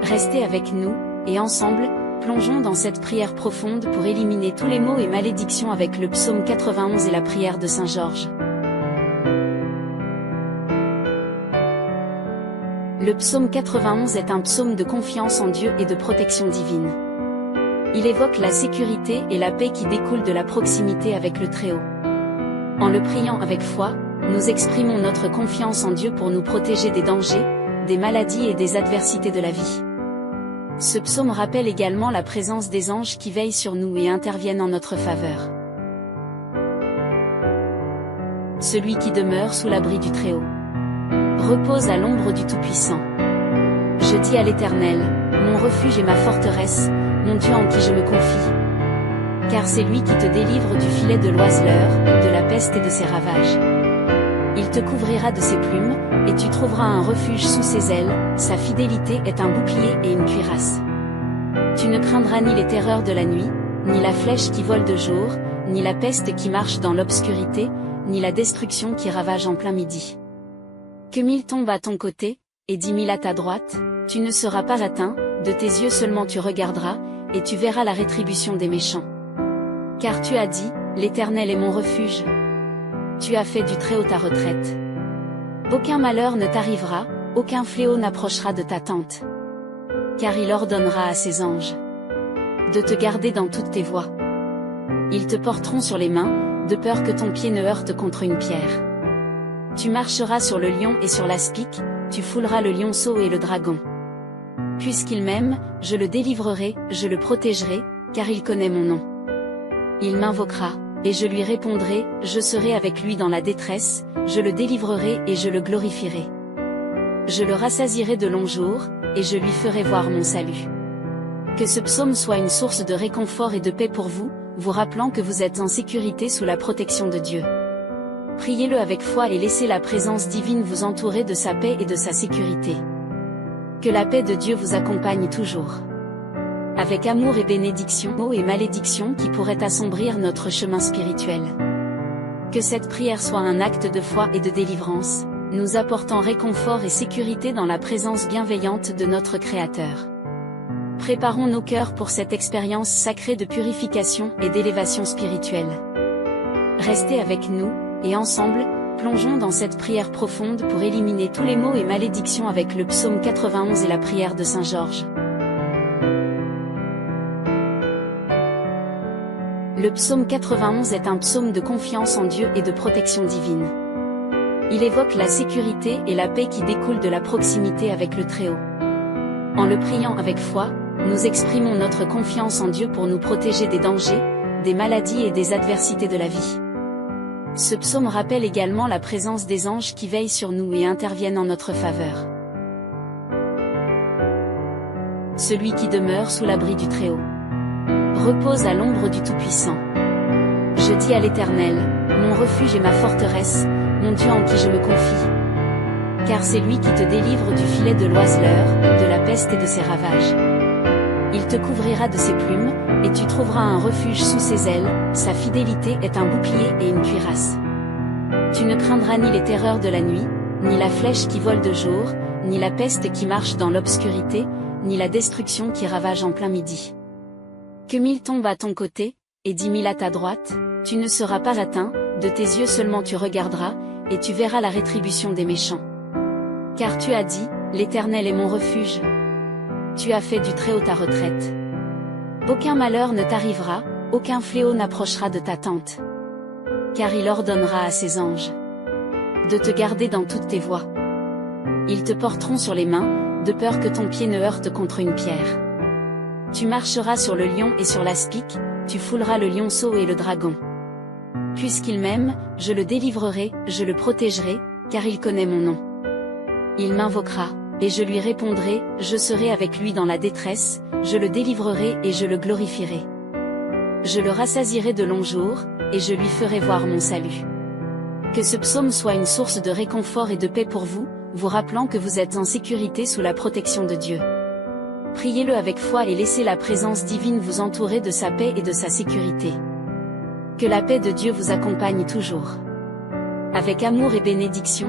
Restez avec nous, et ensemble, plongeons dans cette prière profonde pour éliminer tous les maux et malédictions avec le psaume 91 et la prière de Saint Georges. Le psaume 91 est un psaume de confiance en Dieu et de protection divine. Il évoque la sécurité et la paix qui découlent de la proximité avec le Très-Haut. En le priant avec foi, nous exprimons notre confiance en Dieu pour nous protéger des dangers, des maladies et des adversités de la vie. Ce psaume rappelle également la présence des anges qui veillent sur nous et interviennent en notre faveur. Celui qui demeure sous l'abri du Très-Haut repose à l'ombre du Tout-Puissant. Je dis à l'Éternel, mon refuge et ma forteresse, mon Dieu en qui je me confie. Car c'est lui qui te délivre du filet de l'oiseleur, de la peste et de ses ravages. Il te couvrira de ses plumes, et tu trouveras un refuge sous ses ailes, sa fidélité est un bouclier et une cuirasse. Tu ne craindras ni les terreurs de la nuit, ni la flèche qui vole de jour, ni la peste qui marche dans l'obscurité, ni la destruction qui ravage en plein midi. Que 1000 tombent à ton côté, et 10 000 à ta droite, tu ne seras pas atteint, de tes yeux seulement tu regarderas, et tu verras la rétribution des méchants. Car tu as dit, l'Éternel est mon refuge. Tu as fait du Très-Haut ta retraite. Aucun malheur ne t'arrivera, aucun fléau n'approchera de ta tente. Car il ordonnera à ses anges de te garder dans toutes tes voies. Ils te porteront sur les mains, de peur que ton pied ne heurte contre une pierre. Tu marcheras sur le lion et sur l'aspic, tu fouleras le lionceau et le dragon. Puisqu'il m'aime, je le délivrerai, je le protégerai, car il connaît mon nom. Il m'invoquera, et je lui répondrai, je serai avec lui dans la détresse, je le délivrerai et je le glorifierai. Je le rassasierai de longs jours, et je lui ferai voir mon salut. Que ce psaume soit une source de réconfort et de paix pour vous, vous rappelant que vous êtes en sécurité sous la protection de Dieu. Priez-le avec foi et laissez la présence divine vous entourer de sa paix et de sa sécurité. Que la paix de Dieu vous accompagne toujours. Avec amour et bénédiction, maux et malédictions qui pourraient assombrir notre chemin spirituel. Que cette prière soit un acte de foi et de délivrance, nous apportant réconfort et sécurité dans la présence bienveillante de notre Créateur. Préparons nos cœurs pour cette expérience sacrée de purification et d'élévation spirituelle. Restez avec nous, et ensemble, plongeons dans cette prière profonde pour éliminer tous les maux et malédictions avec le psaume 91 et la prière de Saint Georges. Le psaume 91 est un psaume de confiance en Dieu et de protection divine. Il évoque la sécurité et la paix qui découlent de la proximité avec le Très-Haut. En le priant avec foi, nous exprimons notre confiance en Dieu pour nous protéger des dangers, des maladies et des adversités de la vie. Ce psaume rappelle également la présence des anges qui veillent sur nous et interviennent en notre faveur. Celui qui demeure sous l'abri du Très-Haut repose à l'ombre du Tout-Puissant. Je dis à l'Éternel, mon refuge et ma forteresse, mon Dieu en qui je me confie. Car c'est lui qui te délivre du filet de l'oiseleur, de la peste et de ses ravages. Il te couvrira de ses plumes, et tu trouveras un refuge sous ses ailes, sa fidélité est un bouclier et une cuirasse. Tu ne craindras ni les terreurs de la nuit, ni la flèche qui vole de jour, ni la peste qui marche dans l'obscurité, ni la destruction qui ravage en plein midi. Que 1000 tombent à ton côté, et 10 000 à ta droite, tu ne seras pas atteint, de tes yeux seulement tu regarderas, et tu verras la rétribution des méchants. Car tu as dit, l'Éternel est mon refuge. Tu as fait du Très-Haut ta retraite. Aucun malheur ne t'arrivera, Aucun fléau n'approchera de ta tente. Car il ordonnera à ses anges de te garder dans toutes tes voies. Ils te porteront sur les mains, de peur que ton pied ne heurte contre une pierre. Tu marcheras sur le lion et sur l'aspic, tu fouleras le lionceau et le dragon. Puisqu'il m'aime, je le délivrerai, je le protégerai, car il connaît mon nom. Il m'invoquera, et je lui répondrai, je serai avec lui dans la détresse, je le délivrerai et je le glorifierai. Je le rassasierai de longs jours, et je lui ferai voir mon salut. Que ce psaume soit une source de réconfort et de paix pour vous, vous rappelant que vous êtes en sécurité sous la protection de Dieu. Priez-le avec foi et laissez la présence divine vous entourer de sa paix et de sa sécurité. Que la paix de Dieu vous accompagne toujours. Avec amour et bénédiction,